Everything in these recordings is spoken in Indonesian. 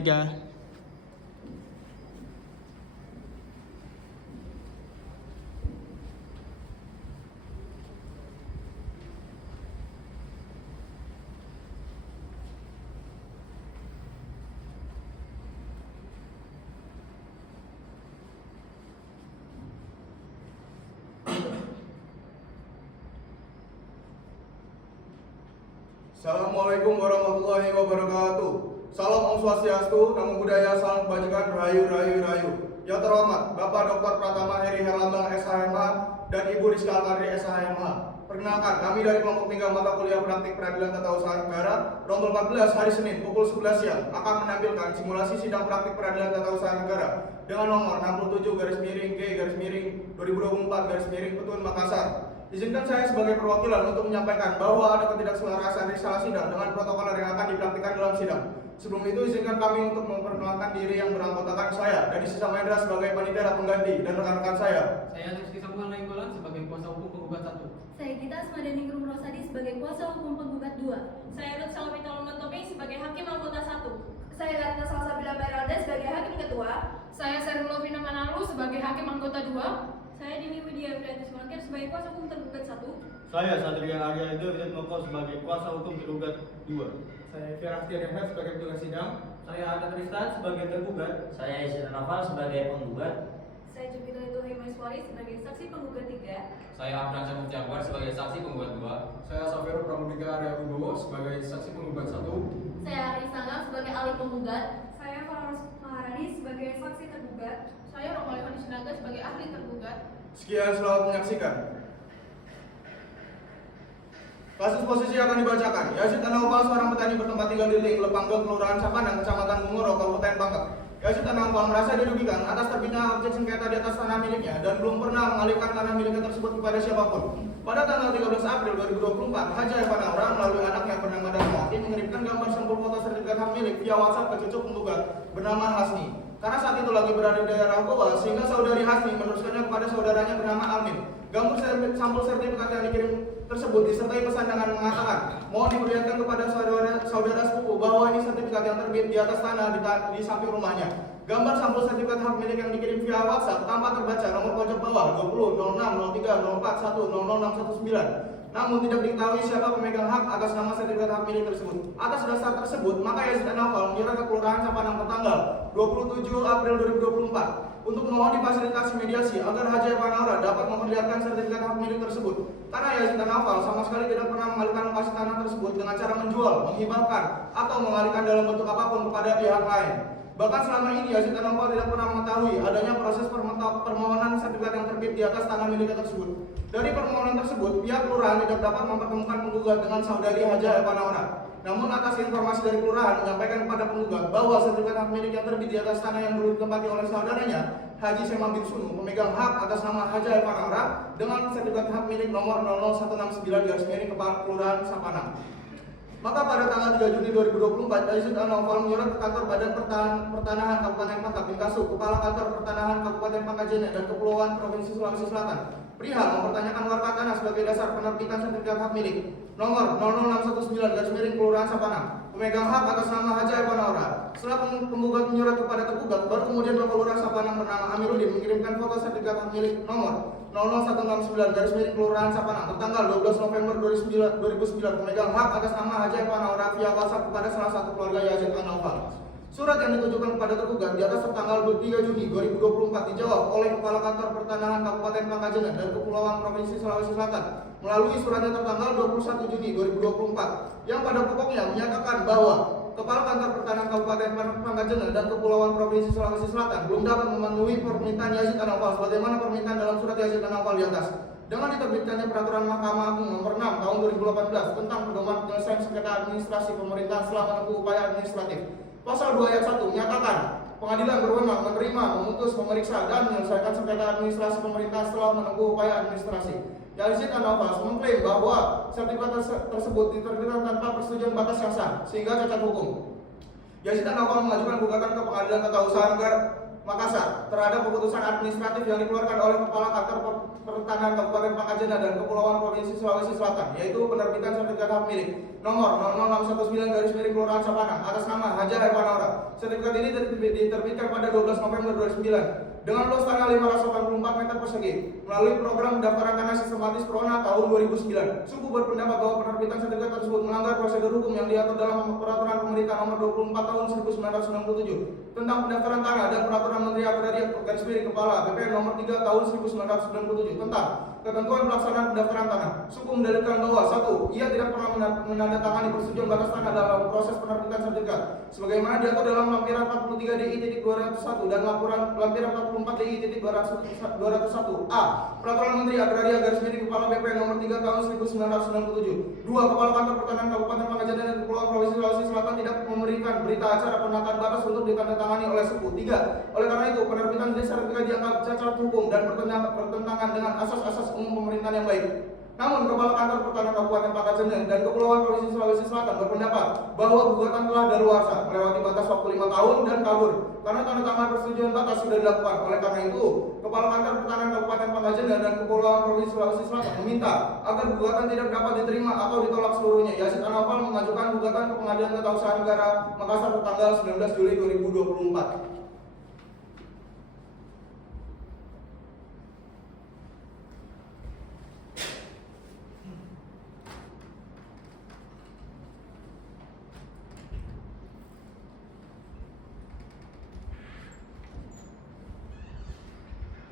Tiga. Assalamualaikum warahmatullahi wabarakatuh. Salam Om Swastiastu, Namo Buddhaya, Salam Kebajikan, Rahayu, Rahayu, Rahayu. Yang terhormat Bapak Dr. Pratama Heri Herlambang SHMH dan Ibu Rizka Alkadri SHMH. Perkenalkan, kami dari kelompok 3 mata kuliah praktik peradilan tata usaha negara Rombel 14 hari Senin pukul 11 siang akan menampilkan simulasi sidang praktik peradilan tata usaha negara dengan nomor 67/G/2024/ Petun Makassar. Izinkan saya sebagai perwakilan untuk menyampaikan bahwa ada ketidakselarasaan risalah sidang dengan protokol yang akan dipraktikkan dalam sidang. Sebelum itu, izinkan kami untuk memperkenalkan diri yang beranggotakan saya, Dadi Sisa Mahendra sebagai panitia pengganti dan rekan-rekan saya. Saya Rizky Samuel Nainggolan sebagai kuasa hukum penggugat 1. Saya Gita Asmadaningrum Rosadi sebagai kuasa hukum penggugat 2. Saya Ruth Salomita Lombantoping sebagai hakim anggota 1. Saya Ratna Salsabila Meralda sebagai hakim ketua. Saya Seril Lovina Manalu sebagai hakim anggota 2. Saya Dini Widya Friatis Mangkir sebagai kuasa hukum tergugat 1. Saya Satria Arya Edo Widjatmoko sebagai kuasa hukum tergugat 2. Saya Firasti Ademhat sebagai petugas sidang. Saya Ada Tristan sebagai tergugat. Saya Isyana Naval sebagai penggugat. Saya Jupiter Ituhi Maiswari sebagai saksi penggugat 3. Saya Afnan Syamufti Akbar sebagai saksi penggugat 2. Saya Safero Pramudika Arya Wibowo sebagai saksi penggugat 1. Saya Aris Sanggang sebagai ahli penggugat. Saya Faros Maharani sebagai saksi tergugat. Saya Romalia Sinaga sebagai ahli tergugat. Sekian, selamat menyaksikan. Kasus posisi akan dibacakan. Yazid Anaupal, seorang petani bertempat tinggal di Ling, Lepanggel, Kelurahan Sapanang, Kecamatan Bungoro, Kabupaten Pangkep. Yazid Anaupal merasa dirugikan atas terbitnya objek sengketa di atas tanah miliknya dan belum pernah mengalihkan tanah miliknya tersebut kepada siapapun. Pada tanggal 13 April 2024, Haja Evan Aura melalui anaknya bernama Darmawati mengirimkan gambar sampul foto sertifikat hak milik via WhatsApp ke cucu penggugat bernama Hasni. Karena saat itu lagi berada di daerah Goa, sehingga saudari Hasni meneruskannya kepada saudaranya bernama Almin. Gambar sampul sertifikat yang dikirim tersebut disertai pesan dengan mengatakan mohon diperlihatkan kepada saudara sepupu bahwa ini sertifikat yang terbit di atas tanah di samping rumahnya. Gambar sampul sertifikat hak milik yang dikirim via WhatsApp tanpa terbaca nomor pojok bawah 20 06 03 04 10 006 119. Namun tidak diketahui siapa pemegang hak atas nama sertifikat hak milik tersebut. Atas dasar tersebut, maka Yazid Anaupal menyerah ke Kelurahan Sapanang tertanggal 27 April 2024 untuk memohon difasilitasi mediasi agar Haja Evan Aura dapat memperlihatkan sertifikat hak milik tersebut. Karena Yazid Anaupal sama sekali tidak pernah mengalihkan lokasi tanah tersebut dengan cara menjual, menghibahkan, atau mengalihkan dalam bentuk apapun kepada pihak lain. Bahkan selama ini Yazid Anaupal tidak pernah mengetahui adanya proses permohonan sertifikat yang terbit di atas tanah miliknya tersebut. Dari permohonan tersebut, pihak kelurahan tidak dapat mempertemukan penggugat dengan saudari Haja Evan Aura. Namun atas informasi dari kelurahan menyampaikan kepada penggugat bahwa sertifikat hak milik yang terbit di atas tanah yang dulu ditempati oleh saudaranya, Haji Sema bin Sunu, pemegang hak atas nama Haja Evan Aura dengan sertifikat hak milik nomor 00169 Kepala Kelurahan Sapanang. Maka pada tanggal 3 Juni 2024, Yazid Anaupal menyurat ke kantor Badan Pertanahan Kabupaten Pangkep Binkasu, Kepala Kantor Pertanahan Kabupaten Pangkajene dan Kepulauan Provinsi Sulawesi Selatan perihal mempertanyakan warga tanah sebagai dasar penerbitan sertifikat hak milik nomor 00619 Kelurahan Sapanang, pemegang hak atas nama Haja Evan Aura. Setelah penggugat menyurat kepada tergugat, baru kemudian Bapak Lurah Sapanang bernama Amiruddin mengirimkan foto sertifikat hak milik nomor 0169 Kelurahan Sapanang tertanggal 12 November 2009 pemegang hak atas nama Haja Evan Aura via WhatsApp kepada salah satu keluarga Yazid Anaupal. Surat yang ditujukan kepada tergugat di atas tertanggal 3 Juni 2024 dijawab oleh Kepala Kantor Pertanahan Kabupaten Pangkajene dan Kepulauan Provinsi Sulawesi Selatan melalui suratnya tertanggal 21 Juni 2024 yang pada pokoknya menyatakan bahwa Kepala Kantor Pertanahan Kabupaten Pangkajene dan Kepulauan Provinsi Sulawesi Selatan belum dapat memenuhi permintaan Yazid Anaupal sebagaimana permintaan dalam surat Yazid Anaupal di atas. Dengan diterbitkannya Peraturan Mahkamah Agung Nomor 6 Tahun 2018 tentang pedoman penyelesaian sengketa administrasi pemerintahan setelah menempuh upaya administratif. Pasal 2 ayat 1 menyatakan pengadilan berwenang menerima, memutus, memeriksa, dan menyelesaikan sengketa administrasi pemerintahan setelah menempuh upaya administrasi. Yazid Anaupal mengklaim bahwa sertifikat tersebut diterbitkan tanpa persetujuan batas yang sah sehingga cacat hukum. Yazid Anaupal mengajukan gugatan ke Pengadilan Tata Usaha Negara Makassar terhadap keputusan administratif yang dikeluarkan oleh Kepala Kantor Pertanahan Kabupaten Pangkajena dan Kepulauan Provinsi Sulawesi Selatan, yaitu penerbitan sertifikat hak milik nomor 00619 Kelurahan Sapanang atas nama Haja Epanaura. Sertifikat ini diterbitkan pada 12 November 2009 dengan luas tanah 584 meter persegi melalui program pendaftaran tanah sistematis Prona tahun 2009. Suku berpendapat bahwa penerbitan sertifikat tersebut melanggar prosedur hukum yang diatur dalam Peraturan Pemerintah Nomor 24 Tahun 1997 tentang pendaftaran tanah dan Peraturan Menteri Agraria garis miring Kepala BPN Nomor 3 Tahun 1997 tentang ketentuan pelaksanaan pendaftaran tanah. Suku mendalilkan bahwa 1. Ia tidak pernah menandatangani persetujuan batas tanah dalam proses penerbitan sertifikat sebagaimana diatur dalam lampiran 43 DI.201 dan lampiran 44 DI.201 A Peraturan Menteri Agraria garis miring Kepala BPN Nomor 3 Tahun 1997. 2. Kepala Kantor Pertanahan Kabupaten Pangkajena dan Kepulauan Provinsi Sulawesi Selatan tidak memberikan berita acara penataan batas untuk ditandatangani oleh suku. 3. Oleh karena itu penerbitan sertifikat dianggap cacat hukum dan bertentangan dengan asas-asas umum pemerintahan yang baik. Namun Kepala Kantor Pertanahan Kabupaten Pangkajena dan Kepulauan Provinsi Sulawesi Selatan berpendapat bahwa gugatan telah daluarsa melewati batas waktu 5 tahun dan kabur karena tanda tangan persetujuan batas sudah dilakukan. Oleh karena itu, Kepala Kantor Pertanahan Kabupaten Pangkajena dan Kepulauan Provinsi Sulawesi Selatan meminta agar gugatan tidak dapat diterima atau ditolak seluruhnya. Yazid Anwar mengajukan gugatan ke Pengadilan Tata Usaha Negara Makassar tanggal 19 Juli 2024.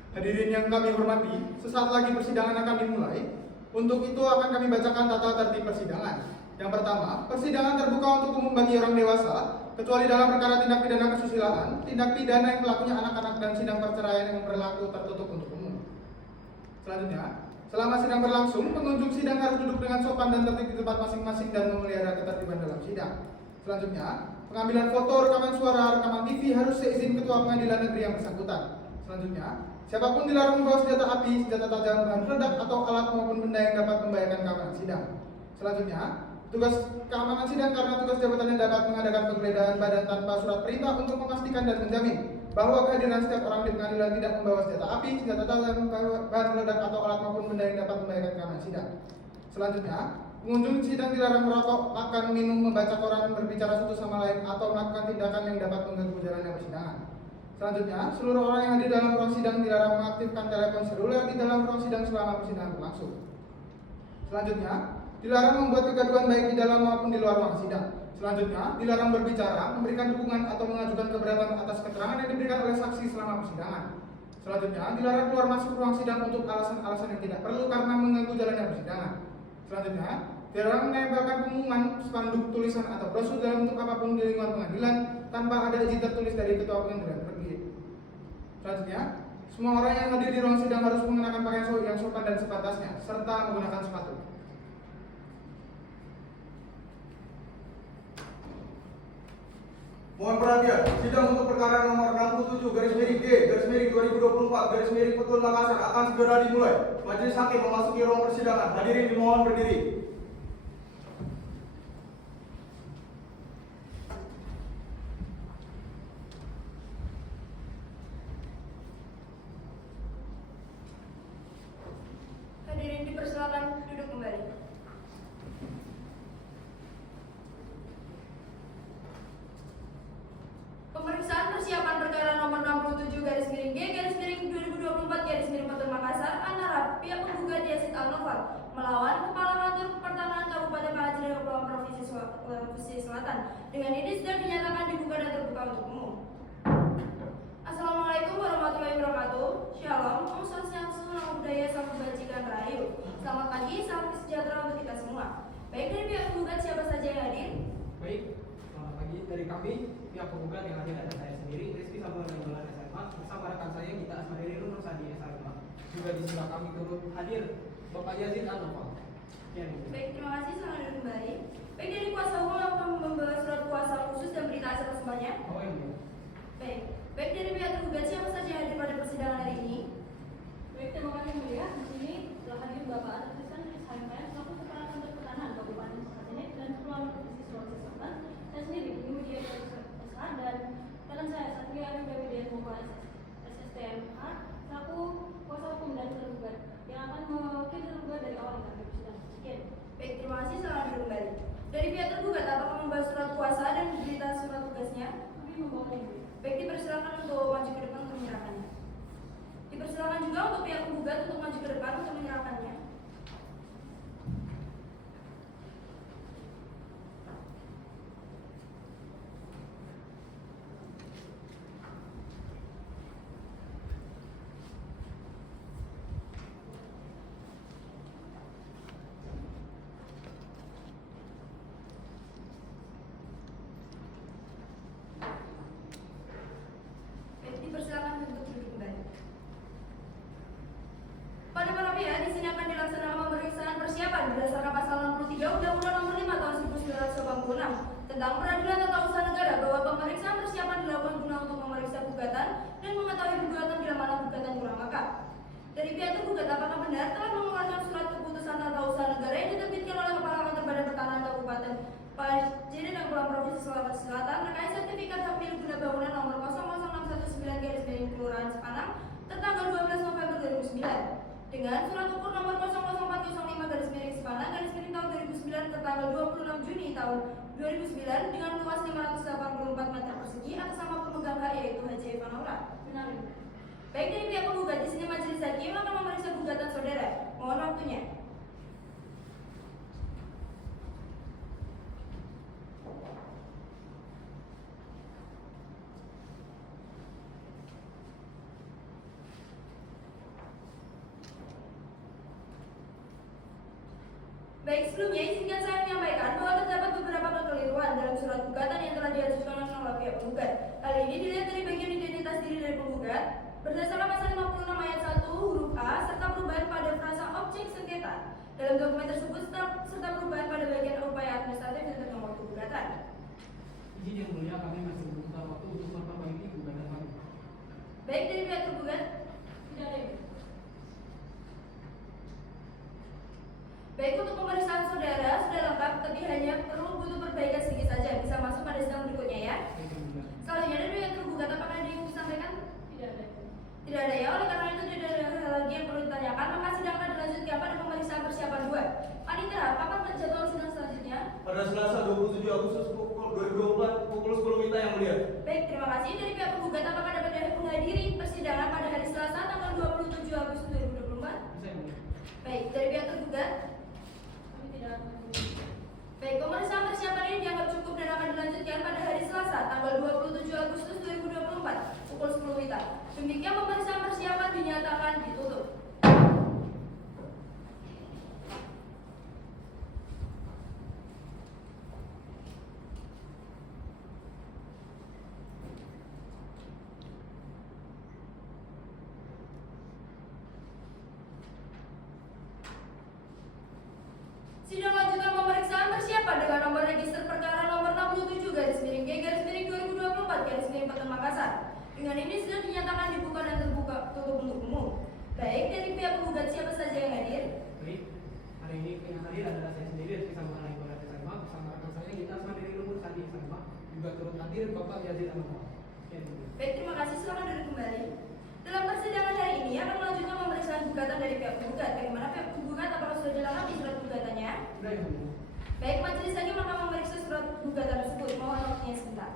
Hadirin yang kami hormati, sesaat lagi persidangan akan dimulai. Untuk itu akan kami bacakan tata tertib persidangan. Yang pertama, persidangan terbuka untuk umum bagi orang dewasa, kecuali dalam perkara tindak pidana kesusilaan, tindak pidana yang pelakunya anak-anak dan sidang perceraian yang berlaku tertutup untuk umum. Selanjutnya, selama sidang berlangsung, pengunjung sidang harus duduk dengan sopan dan tertib di tempat masing-masing dan memelihara ketertiban dalam sidang. Selanjutnya, pengambilan foto, rekaman suara, rekaman TV harus seizin Ketua Pengadilan Negeri yang bersangkutan. Selanjutnya, siapapun dilarang membawa senjata api, senjata tajam, bahan peledak, atau alat maupun benda yang dapat membahayakan keamanan sidang. Selanjutnya, tugas keamanan sidang karena tugas jabatannya dapat mengadakan penggeledahan badan tanpa surat perintah untuk memastikan dan menjamin bahwa kehadiran setiap orang di pengadilan tidak membawa senjata api, senjata tajam, bahan peledak, atau alat maupun benda yang dapat membahayakan keamanan sidang. Selanjutnya, pengunjung sidang dilarang merokok, makan, minum, membaca koran, berbicara satu sama lain, atau melakukan tindakan yang dapat mengganggu jalannya persidangan. Selanjutnya, seluruh orang yang hadir dalam ruang sidang dilarang mengaktifkan telepon seluler di dalam ruang sidang selama persidangan berlangsung. Selanjutnya, dilarang membuat kegaduhan baik di dalam maupun di luar ruang sidang. Selanjutnya, dilarang berbicara, memberikan dukungan atau mengajukan keberatan atas keterangan yang diberikan oleh saksi selama persidangan. Selanjutnya, dilarang keluar masuk ruang sidang untuk alasan-alasan yang tidak perlu karena mengganggu jalannya persidangan. Selanjutnya, dilarang menempelkan pengumuman, spanduk, tulisan, atau brosur dalam bentuk apapun di lingkungan pengadilan tanpa ada izin tertulis dari Ketua Pengadilan Negeri. Selanjutnya, semua orang yang hadir di ruang sidang harus mengenakan pakaian yang sopan dan sepantasnya, serta menggunakan sepatu. Mohon perhatian, sidang untuk perkara nomor 67/G/2024 Petun Makassar akan segera dimulai. Majelis hakim memasuki ruang persidangan. Hadirin dimohon berdiri. Hadirin dipersilakan duduk kembali. Pemeriksaan persiapan perkara nomor 67/G/2024 Petun Makassar antara pihak penggugat Yazid Anwar melawan Kepala Kantor Pertanahan Kabupaten Pangkajena dan Kepulauan Provinsi Selatan. Dengan ini sedang dinyatakan dibuka dan terbuka untuk umum. Assalamualaikum warahmatullahi wabarakatuh. Shalom, Om Swastiastu, Namo Buddhaya, Salam Kebajikan Rahayu. Selamat pagi, salam sejahtera untuk kita semua. Baik, dari pihak penggugat siapa saja yang hadir? Baik, selamat pagi dari kami pihak penggugat yang hadir ada saya sendiri Rizky Samuel Nenggolan SMA bersama rekan saya Gita Asmadiri Nur Sadi SMA. Juga di sebelah kami turut hadir Bapak Yazid Anwar. Baik, terima kasih, selamat duduk kembali. Baik, dari kuasa hukum akan membawa surat kuasa khusus dan berita acara semuanya. Oh iya. Baik, dari pihak tergugat siapa saja yang hadir pada persidangan hari ini? Baik, terima kasih mulia. Di sini telah hadir Bapak Adat Tristan SHMPM selaku Kepala Kantor Pertanahan Kabupaten Pangkajena dan Kepulauan Provinsi Sulawesi Selatan. Saya sendiri Media SH dan rekan saya Satria Arif Widya Moko SS. terima kasih, selamat duduk kembali. Dari pihak tergugat, apakah membawa surat kuasa dan berita surat tugasnya? Kami membawa Ibu. Baik, dipersilakan untuk maju ke depan untuk menyerahkannya. Dipersilakan juga untuk pihak penggugat untuk maju ke depan untuk menyerahkannya. Baik, dipersilakan untuk duduk kembali. Pada para pihak, di sini akan dilaksanakan pemeriksaan persiapan berdasarkan pasal 63 Undang-Undang Nomor 5 Tahun 1986 tentang Peradilan Tata Usaha Negara, bahwa pemeriksaan persiapan dilakukan guna untuk memeriksa gugatan dan mengetahui gugatan bila mana gugatan kurang lengkap. Dari pihak tergugat, apakah benar telah mengeluarkan surat keputusan tata usaha negara yang diterbitkan oleh Kepala Kantor Badan Pertanahan Kabupaten Pajeri dan Kepulauan Provinsi Sulawesi Selatan terkait sertifikat hak milik guna bangunan nomor 00619 Kelurahan Sepanang tertanggal 12 November 2009 dengan surat ukur nomor 00405 Sepanang tahun 2009 tertanggal 26 Juni tahun 2009 dengan luas 584 meter persegi atas nama pemegang hak yaitu Haji Evan Aura. Benar, Ibu. Baik, dari pihak penggugat, di sini majelis hakim akan memeriksa gugatan saudara. Mohon waktunya. Baik, sebelumnya izinkan saya menyampaikan bahwa terdapat beberapa kekeliruan dalam surat gugatan yang telah diajukan oleh pihak penggugat. Hal ini dilihat dari bagian identitas diri dari penggugat berdasarkan pasal 56 ayat 1 huruf A serta perubahan pada frasa objek sengketa. Dalam dokumen tersebut serta perubahan pada bagian upaya administratif dan tengah waktu gugatan. Izin yang mulia, kami masih membutuhkan waktu untuk memperbaiki gugatan kami. Baik, dari pihak tergugat. Tidak ada, Ibu. Baik, untuk pemeriksaan saudara sudah lengkap, tapi hanya perlu butuh perbaikan sedikit saja. Bisa masuk pada sidang berikutnya ya. Baik, yang mulia. Selanjutnya dari pihak tergugat, apakah ada yang disampaikan? Tidak ada, Ibu. Tidak ada ya, oleh karena itu tidak ada hal lagi yang perlu ditanyakan, maka sidang akan dilanjutkan pada pemeriksaan persiapan 2. Panitera, kapan jadwal sidang selanjutnya? Pada Selasa 27 Agustus 2024 pukul 10 WITA yang mulia. Baik, terima kasih. Dari pihak penggugat, apakah dapat menghadiri persidangan pada hari Selasa tanggal 27 Agustus 2024? Bisa yang mulia. Baik, dari pihak tergugat. Kami tidak akan. Baik, pemeriksaan persiapan ini dianggap cukup dan akan dilanjutkan pada hari Selasa tanggal 27 Agustus 2024 pukul 10 WITA. Demikian pemeriksaan persiapan dinyatakan ditutup. Sidang lanjutan pemeriksaan persiapan dengan nomor register perkara nomor 67-G-2024-Peten Makassar. Dengan ini sudah dinyatakan dibuka dan terbuka tutup untuk umum. Baik, dari pihak penggugat siapa saja yang hadir? Baik, hari ini yang hadir adalah saya sendiri, Rizky Sambungan Ibarat SMA, bersama rekan saya Gita Asmandiri Luhur Sandi SMA, juga turut hadir Bapak Yazid Anwar. Sekian, Ibu. Baik, terima kasih. Selamat duduk kembali. Dalam persidangan hari ini akan melanjutkan pemeriksaan gugatan dari pihak penggugat. Bagaimana pihak penggugat, apakah sudah dilengkapi surat gugatannya? Sudah, yang mulia. Baik, majelis hakim akan memeriksa surat gugatan tersebut. Mohon waktunya sebentar.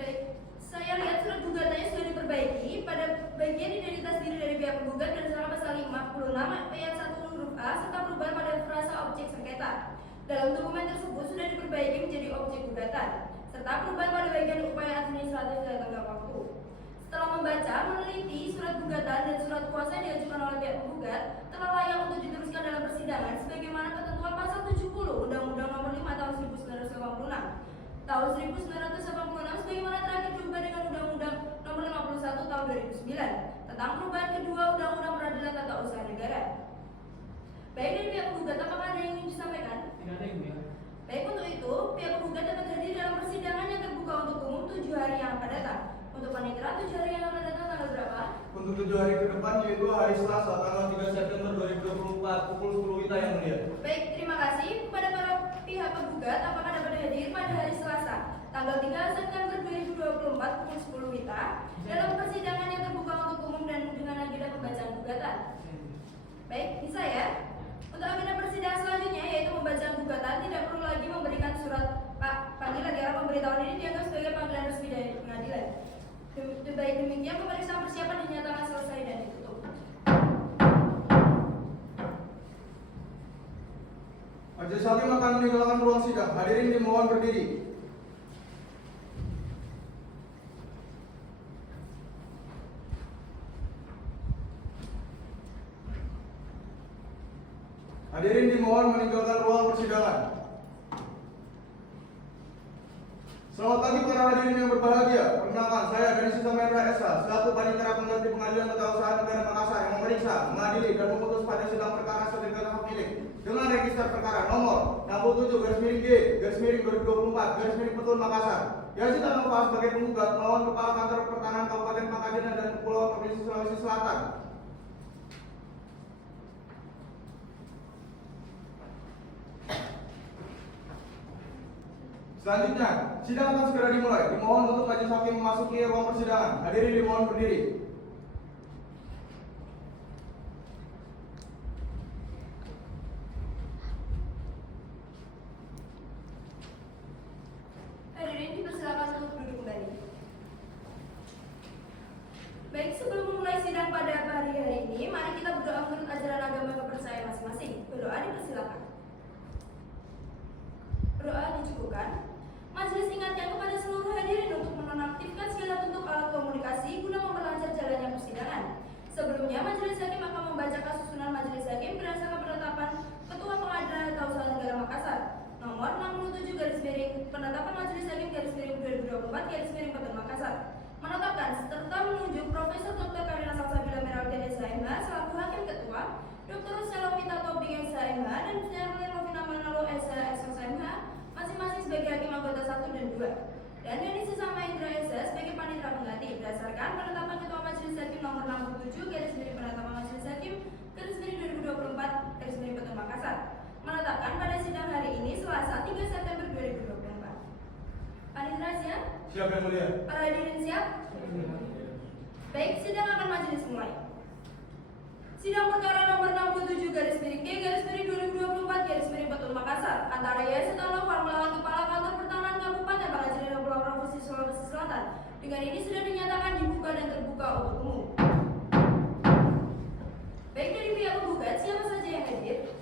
Baik, saya lihat surat gugatannya sudah diperbaiki pada bagian identitas diri dari pihak penggugat berdasarkan pasal 56 ayat 1 huruf A serta perubahan pada frasa objek sengketa. Dalam dokumen tersebut sudah diperbaiki menjadi objek gugatan serta perubahan pada bagian upaya administratif dan tengah waktu. Setelah membaca, meneliti surat gugatan dan surat kuasa yang diajukan oleh pihak penggugat telah layak untuk diteruskan dalam persidangan sebagaimana ketentuan pasal 70 Undang-Undang Nomor 5 Tahun 1986. Tahun 1986 sebagaimana terakhir diubah dengan Undang-Undang Nomor 51 Tahun 2009 tentang perubahan kedua Undang-Undang Peradilan Tata Usaha Negara. Baik, dari pihak penggugat, apakah ada yang ingin disampaikan? Tidak ada, yang mulia. Baik, untuk itu pihak penggugat dapat hadir dalam persidangan yang terbuka untuk umum 7 hari yang akan datang. Untuk panitera 7 hari yang akan datang tanggal berapa? Untuk Untuk 7 hari ke depan yaitu hari Selasa tanggal 3 September 2024 pukul 10 WITA yang mulia. Baik, terima kasih kepada para pihak penggugat. Apakah dapat hadir pada hari Selasa tanggal 3 September 2024 pukul 10 WITA dalam persidangan yang terbuka untuk umum dan dengan agenda pembacaan gugatan? Baik, bisa ya. Untuk agenda persidangan selanjutnya yaitu pembacaan gugatan, tidak perlu lagi memberikan surat panggilan karena pemberitahuan ini dianggap sebagai panggilan resmi dari pengadilan. Baik demikian, pemeriksaan persiapan dinyatakan selesai dan ditutup. Majelis hakim akan meninggalkan ruang sidang. Hadirin dimohon berdiri. Hadirin dimohon meninggalkan ruang persidangan. Selamat pagi para hadirin yang berbahagia. Perkenalkan, saya Denny Susamendra SH selaku Panitera Pengganti Pengadilan Tata Usaha Negara Makassar yang memeriksa, mengadili dan memutus pada sidang perkara sertifikat hak milik dengan register perkara nomor 67/G/2024/Petun Makassar. Yazid Anova sebagai penggugat melawan Kepala Kantor Pertahanan Kabupaten Pangkajene dan Kepulauan Provinsi Sulawesi Selatan. Selanjutnya, sidang akan segera dimulai. Dimohon untuk majelis hakim memasuki ruang persidangan. Hadirin dimohon berdiri. Hadirin dipersilakan untuk duduk kembali. Baik, sebelum memulai sidang pada hari ini, mari kita berdoa menurut ajaran agama kepercayaan masing-masing. Berdoa dipersilakan. Berdoa dicukupkan. Majelis ingatkan kepada seluruh hadirin untuk menonaktifkan segala bentuk alat komunikasi guna memperlancar jalannya persidangan. Sebelumnya, majelis hakim akan membacakan susunan majelis hakim berdasarkan penetapan Ketua Pengadilan Tata Usaha Negara Makassar nomor 67 penetapan majelis hakim /2024 Petun Makassar. Menetapkan serta menunjuk Profesor Dr. Karina Salsabila Merawati SHMH selaku hakim ketua, Dr. Selomita Tobing SHMH dan Jenderal Novina Manalo SHMH masing-masing sebagai hakim anggota 1 dan 2, dan Denny Susamendra SH sebagai panitera pengganti berdasarkan penetapan Ketua Majelis Hakim nomor 67 penetapan Majelis Hakim /2024 Petun Makassar. Menetapkan pada sidang hari ini Selasa 3 September 2024. Panitera siap? Siap yang mulia. Para hadirin siap? Baik, sidang akan majelis mulai. Sidang perkara nomor 67/G/2024 Petun Makassar antara Yazid Anova melawan Kepala Kantor Pertahanan Kabupaten Pangkajene dan Kepulauan Provinsi Sulawesi Selatan. Dengan ini sudah dinyatakan dibuka dan terbuka untuk umum. Baik, dari pihak penggugat siapa saja yang hadir?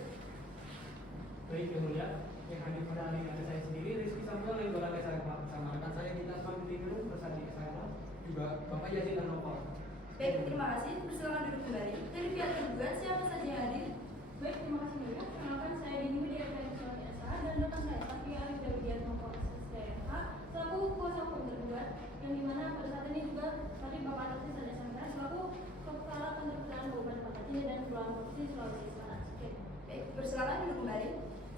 Baik, yang mulia, yang hadir pada hari ini ada saya sendiri, Rizky Samuel yang berada bersama rekan saya Dita Asmanudinur bersama saya juga Bapak Yazid Anova. Baik, terima kasih. Persilakan duduk kembali. Dari pihak tergugat siapa saja yang hadir? Baik, terima kasih banyak. Perkenalkan, saya Dini Widya Frianti SH dan rekan saya Tapi Arif Widiatmoko SSDMH selaku kuasa hukum tergugat, yang dimana pada saat ini juga tadi Bapak Artis dan SMK selaku Kepala Kantor Pertahanan Kabupaten Pangkajene dan Kepulauan Provinsi Sulawesi Selatan. Baik, persilakan duduk kembali.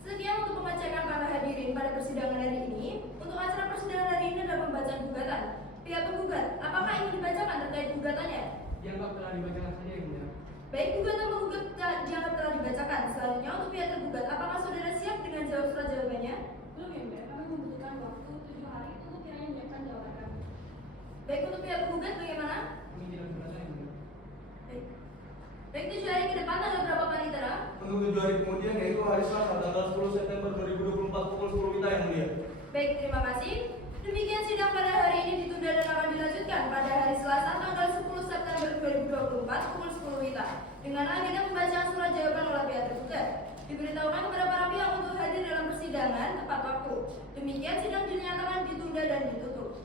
Sekian untuk pembacaan para hadirin pada persidangan hari ini. Untuk acara persidangan hari ini adalah pembacaan gugatan. Pihak penggugat, apakah ingin dibacakan terkait gugatannya? Dianggap telah dibacakan saja, yang mulia. Baik, gugatan penggugat dianggap telah dibacakan. Selanjutnya untuk pihak tergugat, apakah saudara siap dengan jawab surat jawabannya? Belum ya, Mbak. Kami membutuhkan waktu 7 hari untuk kiranya menyiapkan jawaban kami. Baik, untuk pihak penggugat bagaimana? Kami tidak berasa, yang mulia. Baik. Baik, 7 hari ke depan tanggal berapa panitera? Untuk 7 hari kemudian yaitu hari Selasa tanggal 10 September 2024 pukul 10 WITA yang mulia. Baik, terima kasih. Demikian sidang pada hari ini ditunda dan akan dilanjutkan pada hari Selasa tanggal 10 September 2024 pukul 10 WITA dengan agenda pembacaan surat jawaban oleh pihak tergugat. Diberitahukan kepada para pihak untuk hadir dalam persidangan tepat waktu. Demikian sidang dinyatakan ditunda dan ditutup.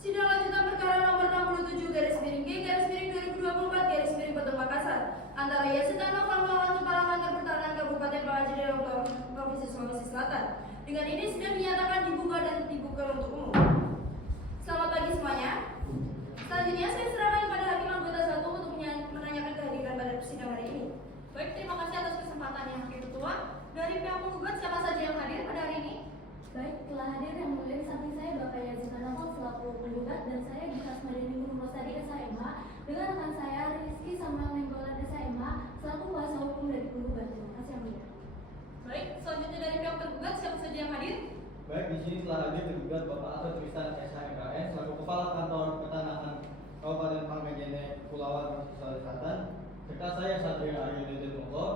Sidang lanjutan perkara nomor 67/G/2024 Petun Makassar antara Yazid Anova melawan Kepala Kantor Pertahanan Kabupaten Pangkajene dan Provinsi Sulawesi Selatan. Dengan ini sudah dinyatakan dibuka untuk umum. Selamat pagi semuanya. Selanjutnya saya serahkan kepada hakim anggota 1 untuk menanyakan kehadiran pada persidangan hari ini. kesempatan yang hakim ketua. Dari pihak penggugat siapa saja yang hadir pada hari ini? Baik, telah hadir yang mulia di samping saya Bapak Yazid Anafal selaku penggugat dan saya Gita Asmadani Nurul Rosadi SHMH dengan rekan saya Rizky Samuel Nenggolan SHMH selaku kuasa hukum dari penggugat. Terima kasih yang mulia. Baik, selanjutnya dari pihak tergugat siapa saja yang hadir? Baik, di sini telah hadir tergugat Bapak Arthur Tristan SHMKN selaku Kepala Kantor Pertanahan Kabupaten Pangkajene Kepulauan Sulawesi Selatan, serta saya Satria Aryo Moko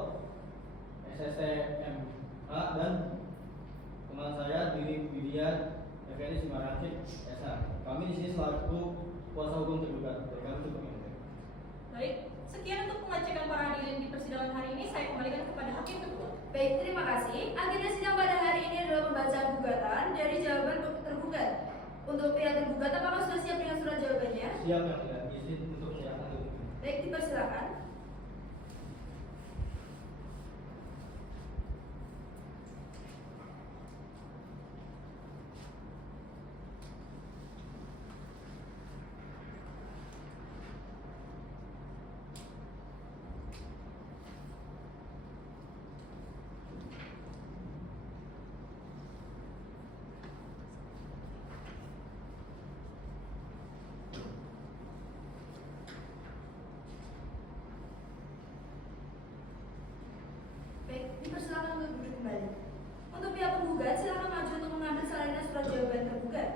SSMH dan teman saya Diri Widya Effendi Simarangkit SH. Kami di sini selaku kuasa hukum tergugat. Dari kami cukup ini. Baik, sekian untuk pengecekan para hadirin di persidangan hari ini. Saya kembalikan kepada hakim ketua. Baik, terima kasih. Agenda sidang pada hari ini adalah pembacaan gugatan dari jawaban tergugat. Untuk pihak tergugat, apakah sudah siap dengan surat jawabannya? Siap yang mulia. Izin untuk menyerahkan dulu. Baik, dipersilakan. Baik, dipersilakan untuk duduk kembali. Untuk pihak penggugat, silakan maju untuk mengambil salinan surat jawaban tergugat.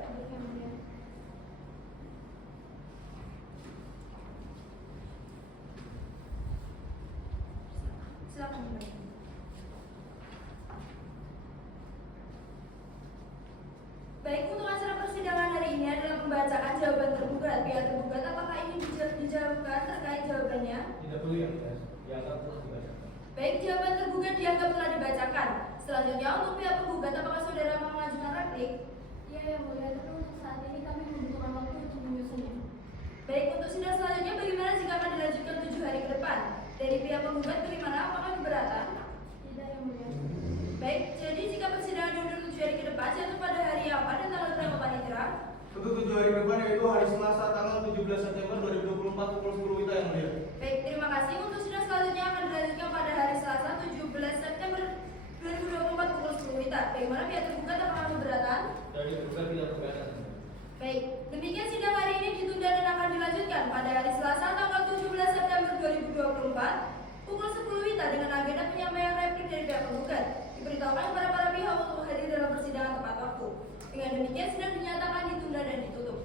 Silakan kembali. Baik, untuk acara persidangan hari ini adalah pembacaan jawaban tergugat. Pihak tergugat, apakah ini dijawabkan terkait jawabannya? Tidak perlu yang mulia. Dianggap telah dibacakan. Baik, jawaban tergugat dianggap telah dibacakan. Selanjutnya, untuk pihak penggugat, apakah saudara mau mengajukan replik? Iya yang mulia, tapi untuk saat ini kami membutuhkan waktu untuk menyusunnya. Baik, untuk sidang selanjutnya bagaimana jika akan dilanjutkan 7 hari ke depan? Dari pihak penggugat bagaimana? Apakah keberatan? Tidak yang mulia. Baik, jadi jika persidangan diundur 7 hari ke depan, jatuh pada hari apa dan tanggal berapa panitera? Untuk 7 hari ke depan yaitu hari Selasa tanggal 17 September 2024 pukul 10 WITA yang mulia. Baik, terima kasih. Untuk sidang selanjutnya akan dilanjutkan pada hari Selasa 17 September 2024 pukul 10 WITA. Bagaimana pihak tergugat, apakah keberatan? Dari tergugat tidak keberatan. Baik, demikian sidang hari ini ditunda dan akan dilanjutkan pada hari Selasa tanggal 17 September 2024 pukul 10 WITA dengan agenda penyampaian replik dari pihak penggugat. Diberitahukan kepada para pihak untuk hadir dalam persidangan tepat waktu. Dengan demikian sidang dinyatakan ditunda dan ditutup.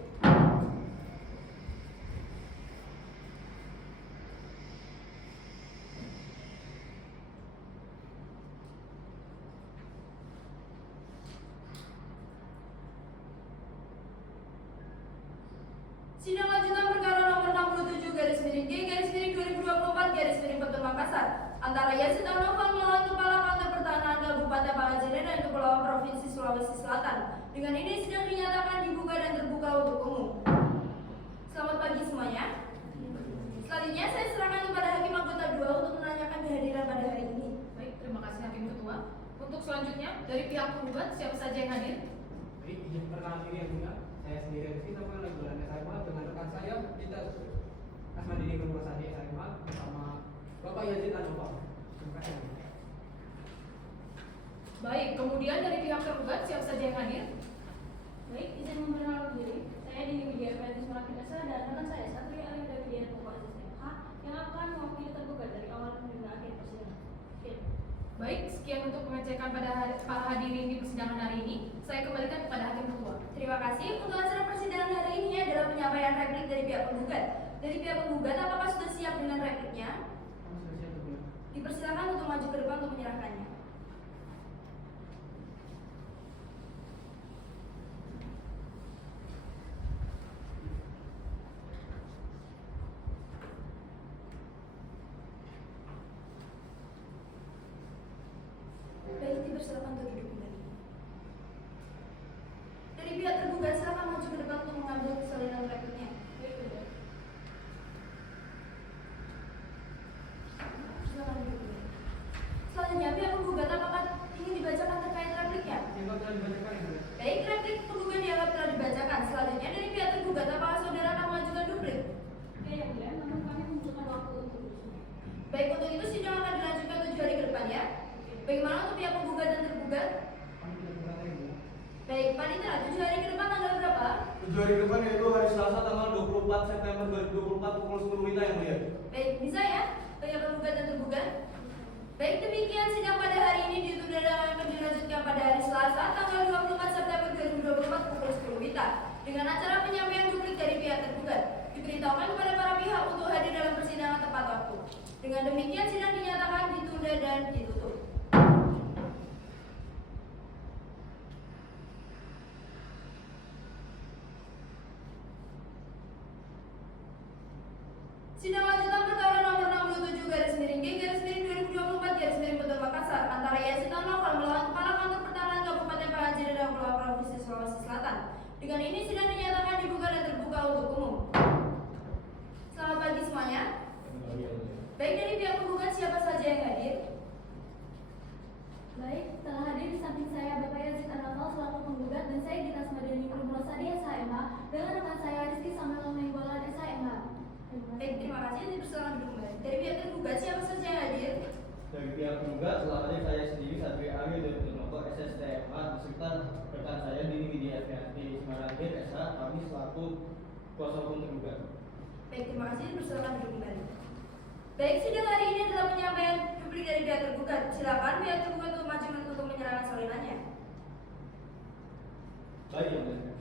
Sidang lanjutan perkara nomor 67 garis miring G garis miring 2024 garis miring Petun Makassar antara Yazid Anafal melawan Kepala Kantor Pertahanan Kabupaten Pangkajene dan Kepulauan Provinsi Sulawesi Selatan. Dengan ini sidang dinyatakan dibuka dan terbuka untuk umum. Selamat pagi semuanya. Selanjutnya saya serahkan kepada Hakim Anggota 2 untuk menanyakan kehadiran pada hari ini. Baik, terima kasih Hakim Ketua. Untuk selanjutnya dari pihak penggugat siapa saja yang hadir? Baik, izin perkenalan diri yang mulia. Saya sendiri Rizky Samuel Nenggolan SHMH dengan rekan saya Gita Asmadani Nurul Rosadi SHMH bersama Bapak Yazid Anafal. Terima kasih. Baik, kemudian dari pihak tergugat siapa saja yang hadir? Baik, izin memperkenalkan diri. Saya Dini Widya Effendi Simarangkit SH dan rekan saya Satria Aryo Widya Moko SSMH yang akan mewakili tergugat dari awal hingga akhir persidangan. Oke. Baik, sekian untuk pengecekan pada para hadirin di persidangan hari ini. Saya kembalikan kepada Hakim Ketua. Terima kasih. Untuk acara persidangan hari ini adalah penyampaian replik dari pihak penggugat. Dari pihak penggugat, apakah sudah siap dengan repliknya? Kamu sudah siap belum? Dipersilakan untuk maju ke depan untuk menyerahkannya. Baik, dipersilakan untuk duduk kembali. Dari pihak tergugat, silakan maju ke depan untuk mengambil salinan repliknya. Baik, Widya. Silakan duduk kembali. Selanjutnya, pihak penggugat Bagaimana untuk pihak penggugat dan tergugat? Kami tidak keberatan yang mulia. Baik, Panitera, 7 hari ke depan tanggal berapa? 7 hari ke depan yaitu hari Selasa tanggal 24 September 2024 pukul 10 WITA yang mulia. Baik, bisa ya? Pihak penggugat dan tergugat. Baik, demikian sidang pada hari ini ditunda dan akan dilanjutkan pada hari Selasa tanggal 24 September 2024 pukul 10 WITA dengan acara penyampaian duplik dari pihak tergugat. Diberitahukan kepada para pihak untuk hadir dalam persidangan tepat waktu. Dengan demikian sidang dinyatakan ditunda dan ditutup. Sidang lanjutan perkara nomor 67 garis miring G garis miring 2024 garis miring Betul Makassar antara Yazid An-Noval melawan Kepala Kantor Pertanahan Kabupaten Pangandaran dan Kepulauan Provinsi Sulawesi Selatan. Dengan ini sidang dinyatakan dibuka dan terbuka untuk umum. Selamat pagi semuanya. Baik, dari pihak penggugat siapa saja yang hadir? Baik, telah hadir di samping saya Bapak Yazid An-Noval selaku penggugat dan saya Gita Smadani Nurul Rosadi SHMH dengan rekan saya Rizky Samuel Nainggolan SHMH. Baik, terima kasih. Dipersilakan duduk kembali. Dari pihak tergugat siapa saja yang hadir? Dari pihak penggugat telah hadir saya sendiri Satria Aryo dari Purnomo SSTMA beserta rekan saya Dini Widya Fianti Simarangkir SH, kami selaku kuasa hukum tergugat. Baik, terima kasih. Dipersilakan duduk kembali. Baik, sidang hari ini adalah penyampaian publik dari pihak tergugat. Silakan pihak tergugat untuk maju untuk menyerahkan salinannya. Baik, yang mulia.